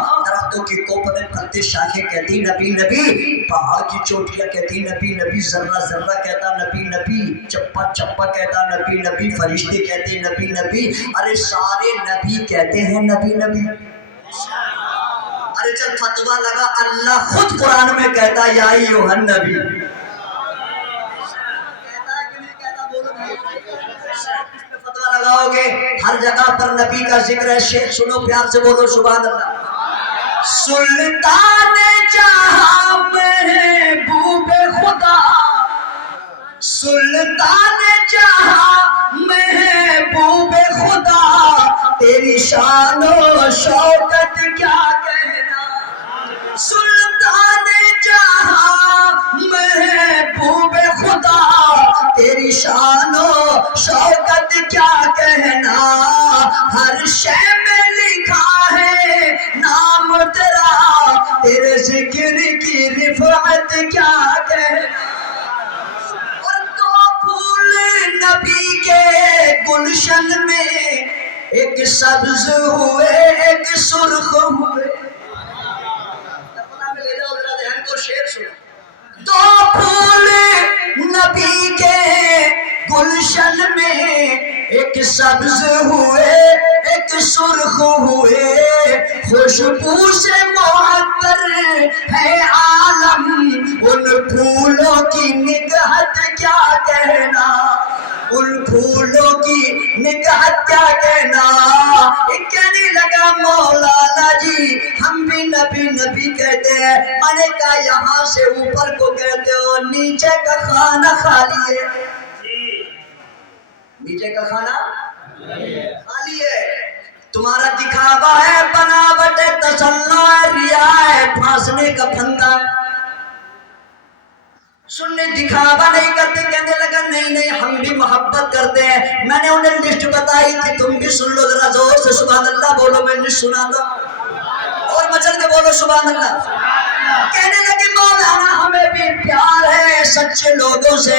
پتوں کی کوپلیں پھلتے شاخیں کہتی نبی نبی، پہاڑ کی چوٹیاں کہتی نبی نبی، ذرہ ذرہ کہتا نبی نبی، چپا چپا کہتا نبی نبی، فرشتے کہتے نبی نبی، ارے سارے نبی کہتے ہیں نبی نبی۔ ارے چل فتویٰ لگا، اللہ خود قرآن میں کہتا یا ایھا النبی، فتویٰ لگاؤ گے ہر جگہ پر نبی کا ذکر ہے۔ شیخ سنو پیار سے بولو سبحان اللہ۔ سلطان جہاں محبوب خدا، سلطان جہاں محبوب خدا، تیری شان و شوکت کیا کہنا، سلطان جہاں محبوب خدا، تیری شان و شوکت کیا کہنا، ہر شے میں لکھا ہے نام تیرا، تیرے ذکر کی رفعت کیا کہنا، اور دو پھول نبی کے گلشن میں، ایک سبز ہوئے ایک سرخ ہوئے، شیر سنو، دو پھول نبی کے گلشن میں، ایک سبز ہوئے ایک سرخ ہوئے، خوشبو سے معطر ہے عالم، ان پھولوں کی نگہت کیا کہنا، ان پھولوں کی نگہت کیا کہنا۔ کہنے لگا مولانا جی ہم بھی نبی نبی کہتے ہیں، میں نے کہا یہاں سے اوپر کو کہتے ہو، نیچے کا کھانا خالی ہے، نیچے کا کھانا خالی ہے، تمہارا دکھاوا ہے، بناوٹ ہے، تسلّیٰ ہے، ریا ہے، پھانسنے کا پھندا ہے، سننے دکھاوا نہیں کرتے۔ کہنے لگا نہیں نہیں ہم بھی محبت کرتے ہیں، میں نے انہیں لسٹ بتائی تھی، تم بھی سن لو ذرا زور سے سبحان اللہ بولو، میں لسٹ سنا دو اور مچل کے بولو سبحان اللہ۔ کہنے لگے مولانا ہمیں بھی پیار ہے سچے لوگوں سے،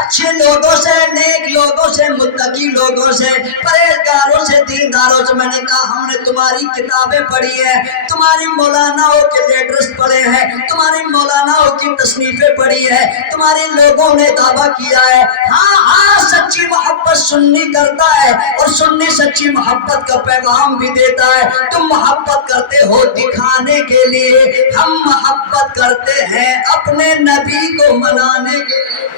اچھے لوگوں سے، نیک لوگوں سے، متقی لوگوں سے، پرہیزگاروں سے، دینداروں سے۔ میں نے کہا ہم نے تمہاری کتابیں پڑھی ہیں، تمہاری مولاناؤں کے لیٹرز پڑھے ہیں، تمہاری مولاناؤں کی تصنیفیں پڑھی ہیں، تمہارے لوگوں نے دعویٰ کیا ہے۔ ہاں ہاں سچی محبت سنی کرتا ہے، اور سنی سچی محبت کا پیغام بھی دیتا ہے۔ تم محبت کرتے ہو دکھانے کے لیے، ہم محبت کرتے ہیں اپنے نبی کو منانے کے لیے۔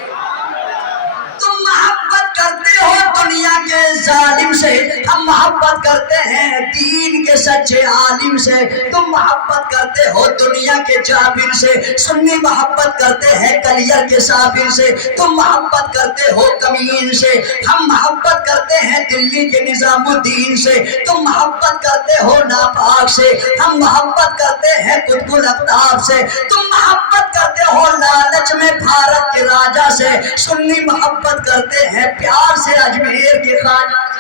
تم محبت کرتے ہو دنیا کے ظالم سے، ہم محبت کرتے ہیں دین کے سچے عالم سے۔ تم محبت کرتے ہو دنیا کے جابر سے، سنی محبت کرتے ہیں کلیئر کے صابر سے۔ تم محبت کرتے ہو کمین سے، ہم محبت کرتے ہیں دلی کے نظام الدین سے۔ تم محبت کرتے ہو ناپاک سے، ہم محبت کرتے ہیں قطب الاقطاب سے۔ تم محبت کرتے ہو لالچ میں بھارت کے راجا سے، سنی محبت کرتے ہیں پیار سے اجمیر کے خواجہ سے۔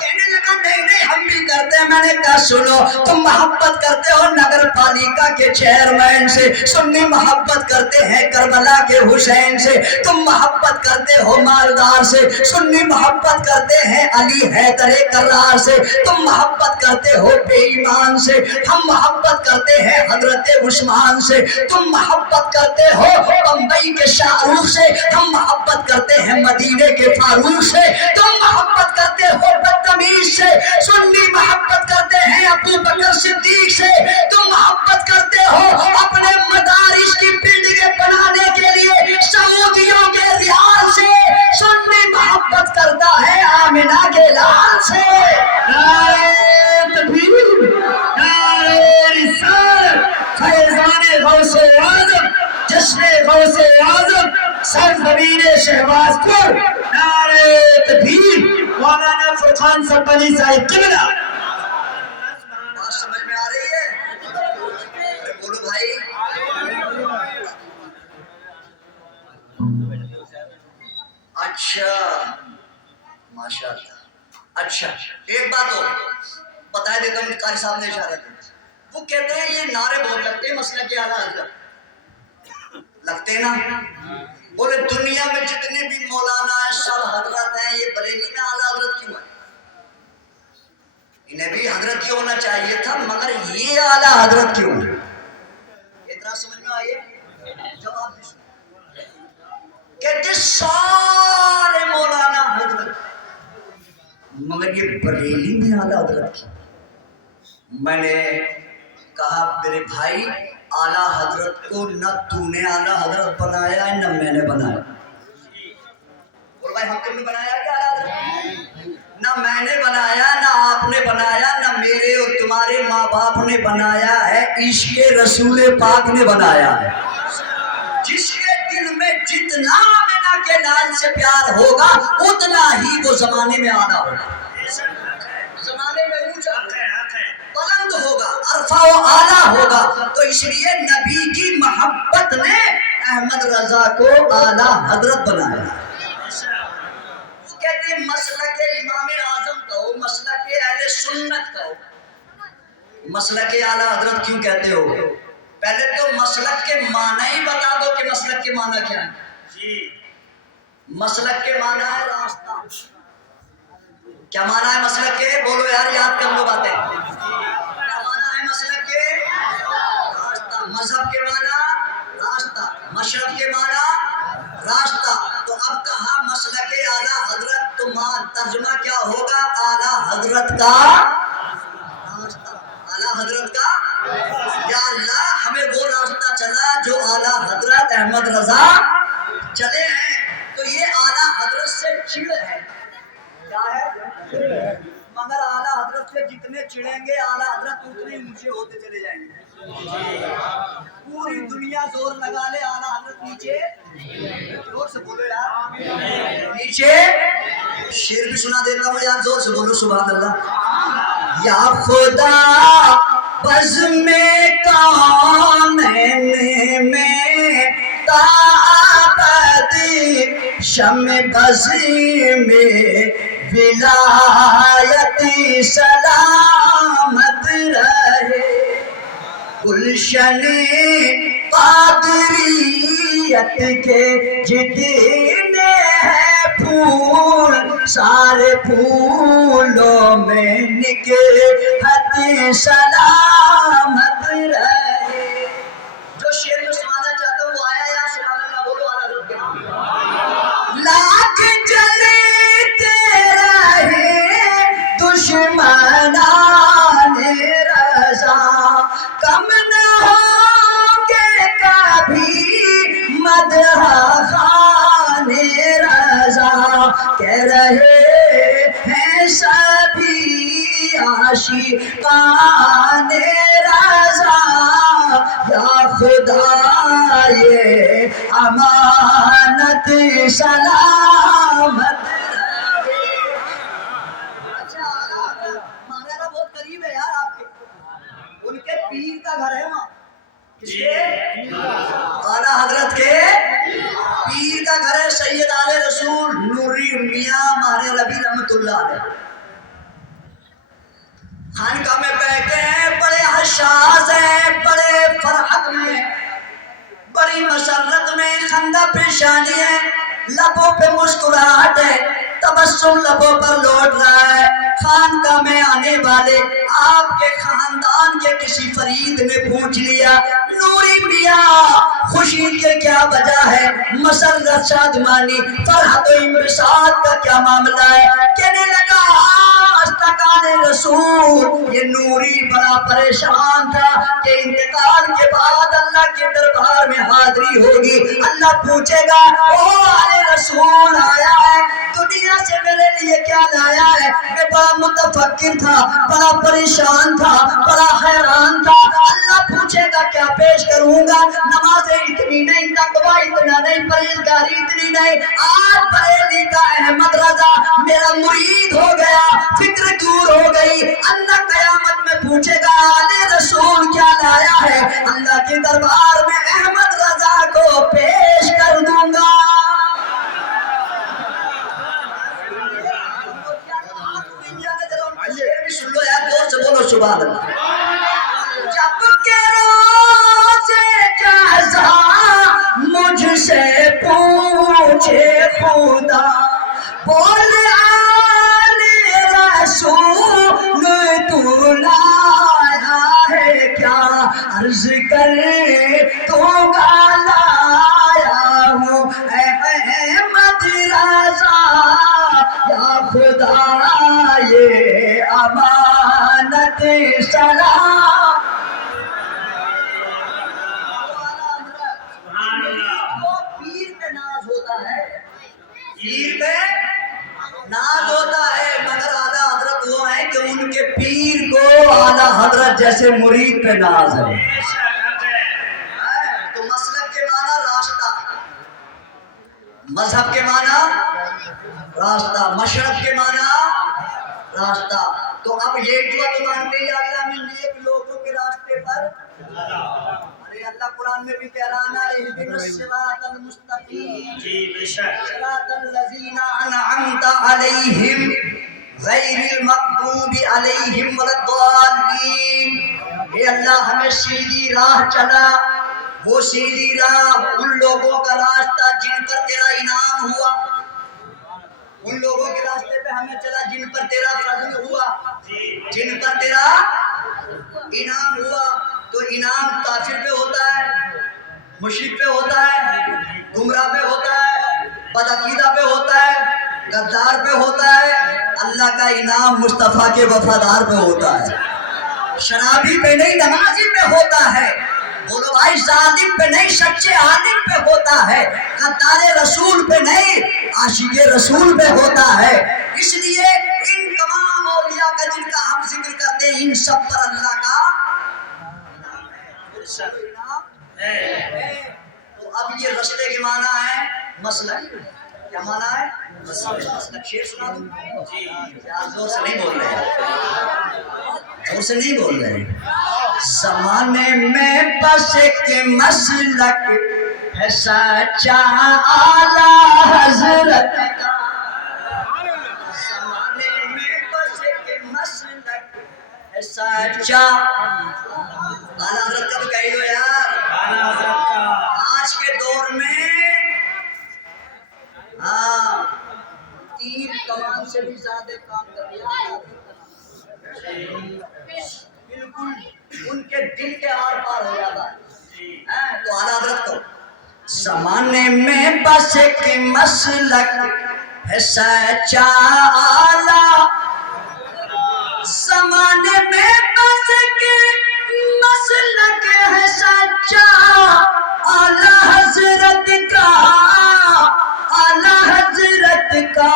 کہنے لگا نہیں نہیں ہم بھی کرتے ہیں۔ میں نے کہا سنو، تم محبت کرتے ہو نگر پالیکا کے چیئرمین سے، سنی محبت کرتے ہیں کربلا کے حسین سے۔ تم محبت کرتے ہو مالدار سے، سنی محبت کرتے ہیں علی حیدر کرار سے۔ تم محبت کرتے ہو بے ایمان سے، ہم محبت کرتے ہیں حضرت عثمان سے۔ تم محبت کرتے ہو بمبئی کے شاہ رخ سے، ہم محبت کرتے ہیں مدینے کے فاروق سے۔ تم محبت کرتے ہو بدتمیز سے، سنی محبت کرتے ہیں ابو بکر صدیق سے۔ تم محبت کرتے ہو اپنے مدارس کی بلڈنگیں بنانے کے لیے سعودیوں کے ریال سے، سنی محبت کرتا ہے آمنہ کے لال سے۔ نعرہ تکبیر، نعرہ رسالت، فیضان غوث اعظم، جشن غوث اعظم، سرزمین شہباز پور، نعرہ تکبیر، مولانا فرقان سنبھلی صاحب قبلہ۔ بات سمجھ میں آ رہی ہے؟ بولو بھائی۔ اچھا ماشاءاللہ۔ اچھا ایک بات اور بتا دیتا ہوں، قاری صاحب نے اشارہ کیا، وہ کہتے ہیں یہ نعرے بہت لگتے ہیں مسئلہ کے اعلیٰ حضرت لگتے ہیں نا، بولے دنیا میں جتنے بھی مولانا ہیں سب حضرت ہیں، یہ بریلی میں اعلیٰ حضرت کیوں ہے؟ انہیں بھی حضرت ہی ہونا چاہیے تھا، مگر یہ اعلیٰ حضرت کیوں ہے؟ اتنا سمجھ میں آئیے؟ جواب بھی سن کہتے سارے مولانا حضرت، مگر یہ بریلی میں اعلیٰ حضرت کی۔ میں نے کہا میرے بھائی اعلیٰ حضرت کو نہ تو نے اعلیٰ حضرت بنایا ہے نہ میں نے بنایا۔ اور بھائی ہم تم نے بنایا کیا اعلیٰ حضرت؟ نہ میں نے بنایا، نہ آپ نے بنایا، نہ میرے اور تمہارے ماں باپ نے بنایا ہے، عشق رسول پاک نے بنایا ہے۔ جس کے دل میں جتنا آمنہ کے لال سے پیار ہوگا اتنا ہی وہ زمانے میں اعلیٰ ہوگا، زمانے میں اونچا بلند ہوگا، عرفہ و اعلیٰ ہوگا۔ تو اس لیے نبی کی محبت نے احمد رضا کو اعلیٰ حضرت بنایا۔ وہ کہتے ہیں مسلک امام اعظم کہو، مسلک اہل سنت کہو، مسلک اعلیٰ حضرت کیوں کہتے ہو؟ پہلے تو مسلک کے معنی ہی بتا دو کہ مسلک کے معنی کیا ہے۔ مسلک کے معنی ہے راستہ۔ کیا معنی ہے مسلک کے؟ بولو یار، یاد کر لو باتیں۔ کیا معنی ہے مسلک کے؟ راستہ۔ مذہب کے معنی راستہ، مشرب کے معنی راستہ۔ تو اب کہا مسلک اعلیٰ حضرت، تو ترجمہ کیا ہوگا؟ اعلیٰ حضرت کا راستہ، اعلیٰ حضرت کا۔ یا اللہ ہمیں وہ راستہ چلا جو اعلیٰ حضرت احمد رضا چلے ہیں۔ تو یہ اعلیٰ حضرت سے چڑ ہے، کیا ہے؟ مگر اعلیٰ حضرت سے جتنے چڑھیں گے اعلیٰ حضرت اتنے اونچے ہوتے چلے جائیں گے۔ پوری دنیا زور لگا لے اعلیٰ حضرت نیچے، زور سے بولو یار، نیچے۔ شعر بھی سنا دیتا ہوں یار، زور سے بولو سبحان اللہ۔ یا خدا بزم کونین میں تابد شمع بزی میں ولایت سلامت رہے، گلشن قادریت کے جتنے ہیں پھول، سارے پھولوں میں نکہت سلامت رہے۔ جو شعر میں سنانا چاہتا ہوں وہ آیا یا سبحان اللہ بولو اعلیٰ حضرت کے نام۔ لاکھ جلتے رہے دشمنان رضا، کم نہ ہوں گے کبھی مدح خوان رضا، کہہ رہے ہیں سبھی عاشقان رضا، یا خدا یہ امانت سلامت رہے۔ اچھا مانا بہت قریب ہے یار آپ کے، ان کے پیر کا گھر ہے وہاں، کس کے؟ اعلیٰ حضرت کے پیر کا گھر ہے، سید آل رسول نوری میاں ماہر ربیع رحمت اللہ علیہ۔ خانقاہ میں بیٹھے ہیں، بڑے حشاش ہیں، بڑے فرحت میں، بڑی مسرت میں، خندہ پیشانی ہے، لبوں پہ مسکراہٹ ہے، تبسم لبوں پر لوٹ رہا ہے۔ خانقاہ میں آنے والے آپ کے خاندان کے کسی فرید نے پوچھ لیا، نوری میاں خوشی کے کیا وجہ ہے، مسرت شادمانی فرحت و انبساط کا کیا معاملہ ہے؟ کہنے لگا استقان رسول، یہ نوری بڑا پریشان تھا کہ انتقال کے بعد اللہ کے دربار میں حاضری ہوگی، اللہ پوچھے گا او آل رسول آیا ہے دنیا سے میرے لیے کیا لایا ہے؟ میں بڑا متفکر تھا، بڑا پریشان تھا، بڑا حیران تھا۔ اللہ پوچھے گا کیا پیش کروں گا؟ نمازیں اتنی نہیں، تقویٰ اتنا نہیں، پرہیزگاری اتنی نہیں، آج بریلی کا احمد رضا میرا مرید ہو گیا، فکر دور ہو گئی۔ اللہ قیامت میں پوچھے گا آل رسول کیا لایا ہے؟ اللہ کے دربار میں احمد رضا کو پیش کر دوں گا۔ سن لو یار، زور سے بولو سبحان اللہ۔ جب کہ روز جزا مجھ سے پوچھے خدا، بول آل رسول عرض کر تو لایا ہوں اے احمد رضا یا خدا یہ امانت سلام پیر پہ ناز ہوتا ہے پیر پہ ناز ہوتا ہے مگر اعلیٰ حضرت وہ ہیں کہ ان کے پیر کو اعلیٰ حضرت جیسے مرید پہ ناز ہے تو مسلک کے معنی راستہ مذہب کے معنی راستہ مشرب کے معنی راستہ تو اب یہ دعا تو مانتے ہیں اللہ میں نیک لوگوں کے راستے پر اللہ قرآن میں بھی کہہ رہا ہے اہدنا الصراط المستقیم صراط الذین انعمت علیہم غیر المغضوب علیہم ولا الضالین اے اللہ ہمیں سیدھی راہ چلا وہ سیدھی راہ ان لوگوں کا راستہ جن پر تیرا انعام ہوا ان لوگوں کے راستے پہ ہمیں چلا جن پر تیرا فضل ہوا جن پر تیرا انعام ہوا تو انعام کافر پہ ہوتا ہے مشرک پہ ہوتا ہے گمراہ پہ ہوتا ہے بدعقیدہ پہ ہوتا ہے غدار پہ ہوتا ہے اللہ کا انعام مصطفیٰ کے وفادار پہ ہوتا ہے شرابی پہ نہیں نمازی پہ ہوتا ہے بولو بھائی ظالم پہ نہیں سچے عالم پہ ہوتا ہے غدار رسول پہ نہیں عاشق رسول پہ ہوتا ہے اس لیے ان تمام اولیاء کا جن کا ہم ذکر کرتے ہیں ان سب پر اللہ کا تو اب یہ رستے کے معنی ہے مسلک کیا معنی ہے مسلک شعر سنا دوں زور سے نہیں بول رہے زور سے نہیں بول رہے زمانے میں بس ایک مسلک ہے سچا اعلیٰ حضرت کا زمانے میں بس ایک مسلک ہے سچا اعلیٰ حضرت کا تو کہہ دو یار آج کے دور میں ہاں تیر کمان سے بھی زیادہ کام کر دیا بالکل ان کے دل کے آر پار ہو جاتا ہے تو اعلیٰ حضرت کو زمانے میں بس ایک مسلک ہے سچا اعلیٰ زمانے میں بس ایک مسلک ہے سچا اعلیٰ حضرت کا اعلیٰ حضرت کا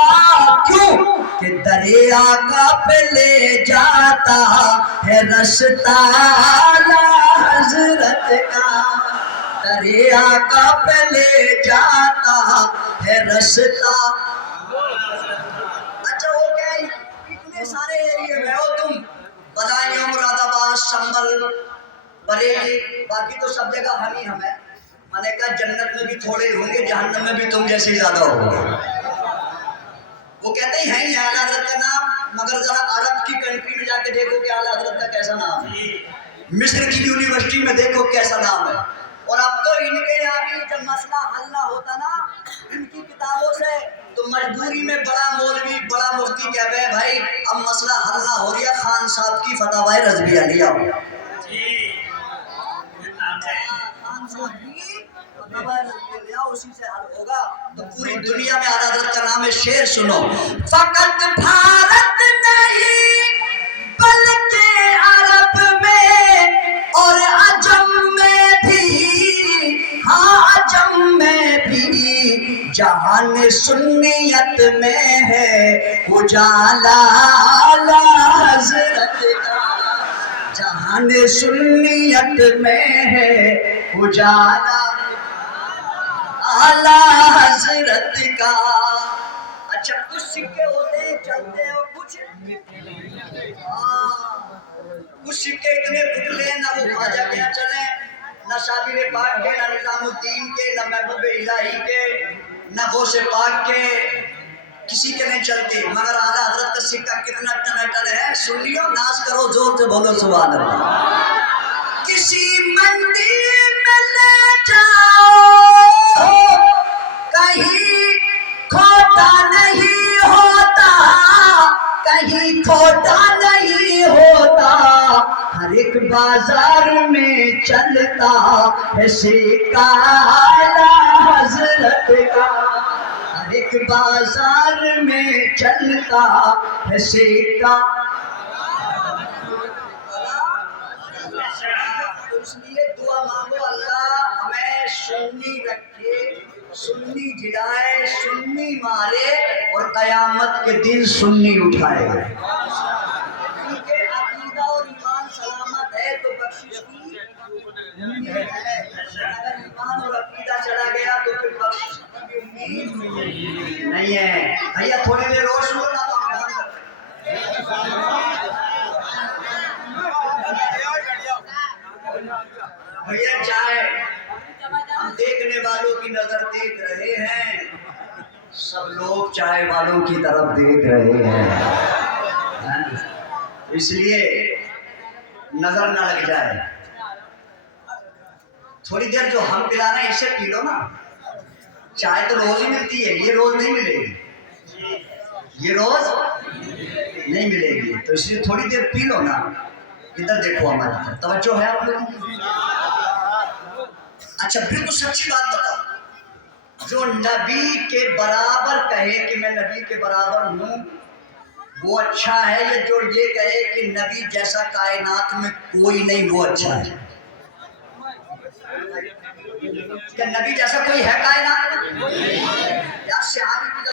کیوں کہ دریا کا پہ لے جاتا ہے رستہ اعلیٰ حضرت کا دریا کا پہ لے جاتا ہے رستہ اچھا وہ کیا اتنے سارے ایریے میں ہو تم بدایوں مراد آباد شمبل بریلی باقی تو سب جگہ ہم ہی ہم ہیں میں نے کہا جنت میں بھی تھوڑے ہوں گے جہنم میں بھی تم جیسے زیادہ ہوں گے وہ کہتے ہی ہیں اعلیٰ حضرت کا نام مگر ذرا عرب کی کنٹری میں جا کے دیکھو کہ اعلیٰ حضرت کا کیسا نام ہے مصر کی یونیورسٹی میں دیکھو کیسا نام ہے اور اب تو ان کے یہاں بھی جب مسئلہ حل نہ ہوتا نا ان کی کتابوں سے تو مجبوری میں بڑا مولوی بڑا مفتی کہتے ہیں بھائی اب مسئلہ حل نہ ہو رہا خان صاحب کی فتاوی رضویہ لیا ہو اسی سے حل ہوگا تو پوری دنیا میں اعلیٰ حضرت کا نام ہے شعر سنو فقط بھارت نہیں بلکہ عرب میں اور عجم میں بھی ہاں عجم میں بھی جہان سنیت میں ہے اجالا اعلیٰ حضرت کا جہان سنیت میں ہے اجالا اعلیٰ حضرت کا اچھا کچھ سکے ہوتے ہیں چلتے ہو کچھ کچھ سکے اتنے ٹکڑے نہ وہ خواجہ کے نہ چلے نہ شابر پاک کے نہ نظام الدین کے نہ محبوب الہی کے نہ غوث پاک کے کسی کے نہیں چلتے مگر اعلیٰ حضرت کا سکہ کتنا ٹنٹن ہے سن لیو ناز کرو زور سے بولو سبحان اللہ کسی منڈی میں لے جاؤ کہیں کھوٹا نہیں ہوتا کہیں کھوٹا نہیں ہوتا ہر ایک بازار میں چلتا ہے سکہ اعلیٰ حضرت کا، ہر ایک بازار میں چلتا ہے سکہ. اس لیے دعا مانگو اللہ ہمیں سنی رکھے، سنی جلائے، سنی مارے اور قیامت کے دن سنی اٹھائے. کیونکہ عقیدہ اور ایمان سلامت ہے تو بخشش کی امید ہے. اگر ایمان اور عقیدہ چلا گیا تو پھر بخشش کی امید نہیں ہے. بھیا تھوڑی دیر اور سنو نا تو ہم بیان کرتے ہیں. بھیا چائے ہم دیکھنے والوں کی نظر دیکھ رہے ہیں، سب لوگ چائے والوں کی طرف دیکھ رہے ہیں، اس لیے نظر نہ لگ جائے. تھوڑی دیر جو ہم پلا رہے ہیں اسے پی لو نا. چائے تو روز ہی ملتی ہے، یہ روز نہیں ملے گی، یہ روز نہیں ملے گی، تو اس لیے تھوڑی دیر پی لو نا. ادھر دیکھو ہماری طرف توجہ ہے آپ لوگوں کی؟ اچھا بالکل سچی بات بتاؤ، جو نبی کے برابر کہے کہ میں نبی کے برابر ہوں وہ اچھا ہے، یا جو یہ کہے کہ نبی جیسا کائنات میں کوئی نہیں وہ اچھا ہے؟ کہ نبی جیسا کوئی ہے کائنات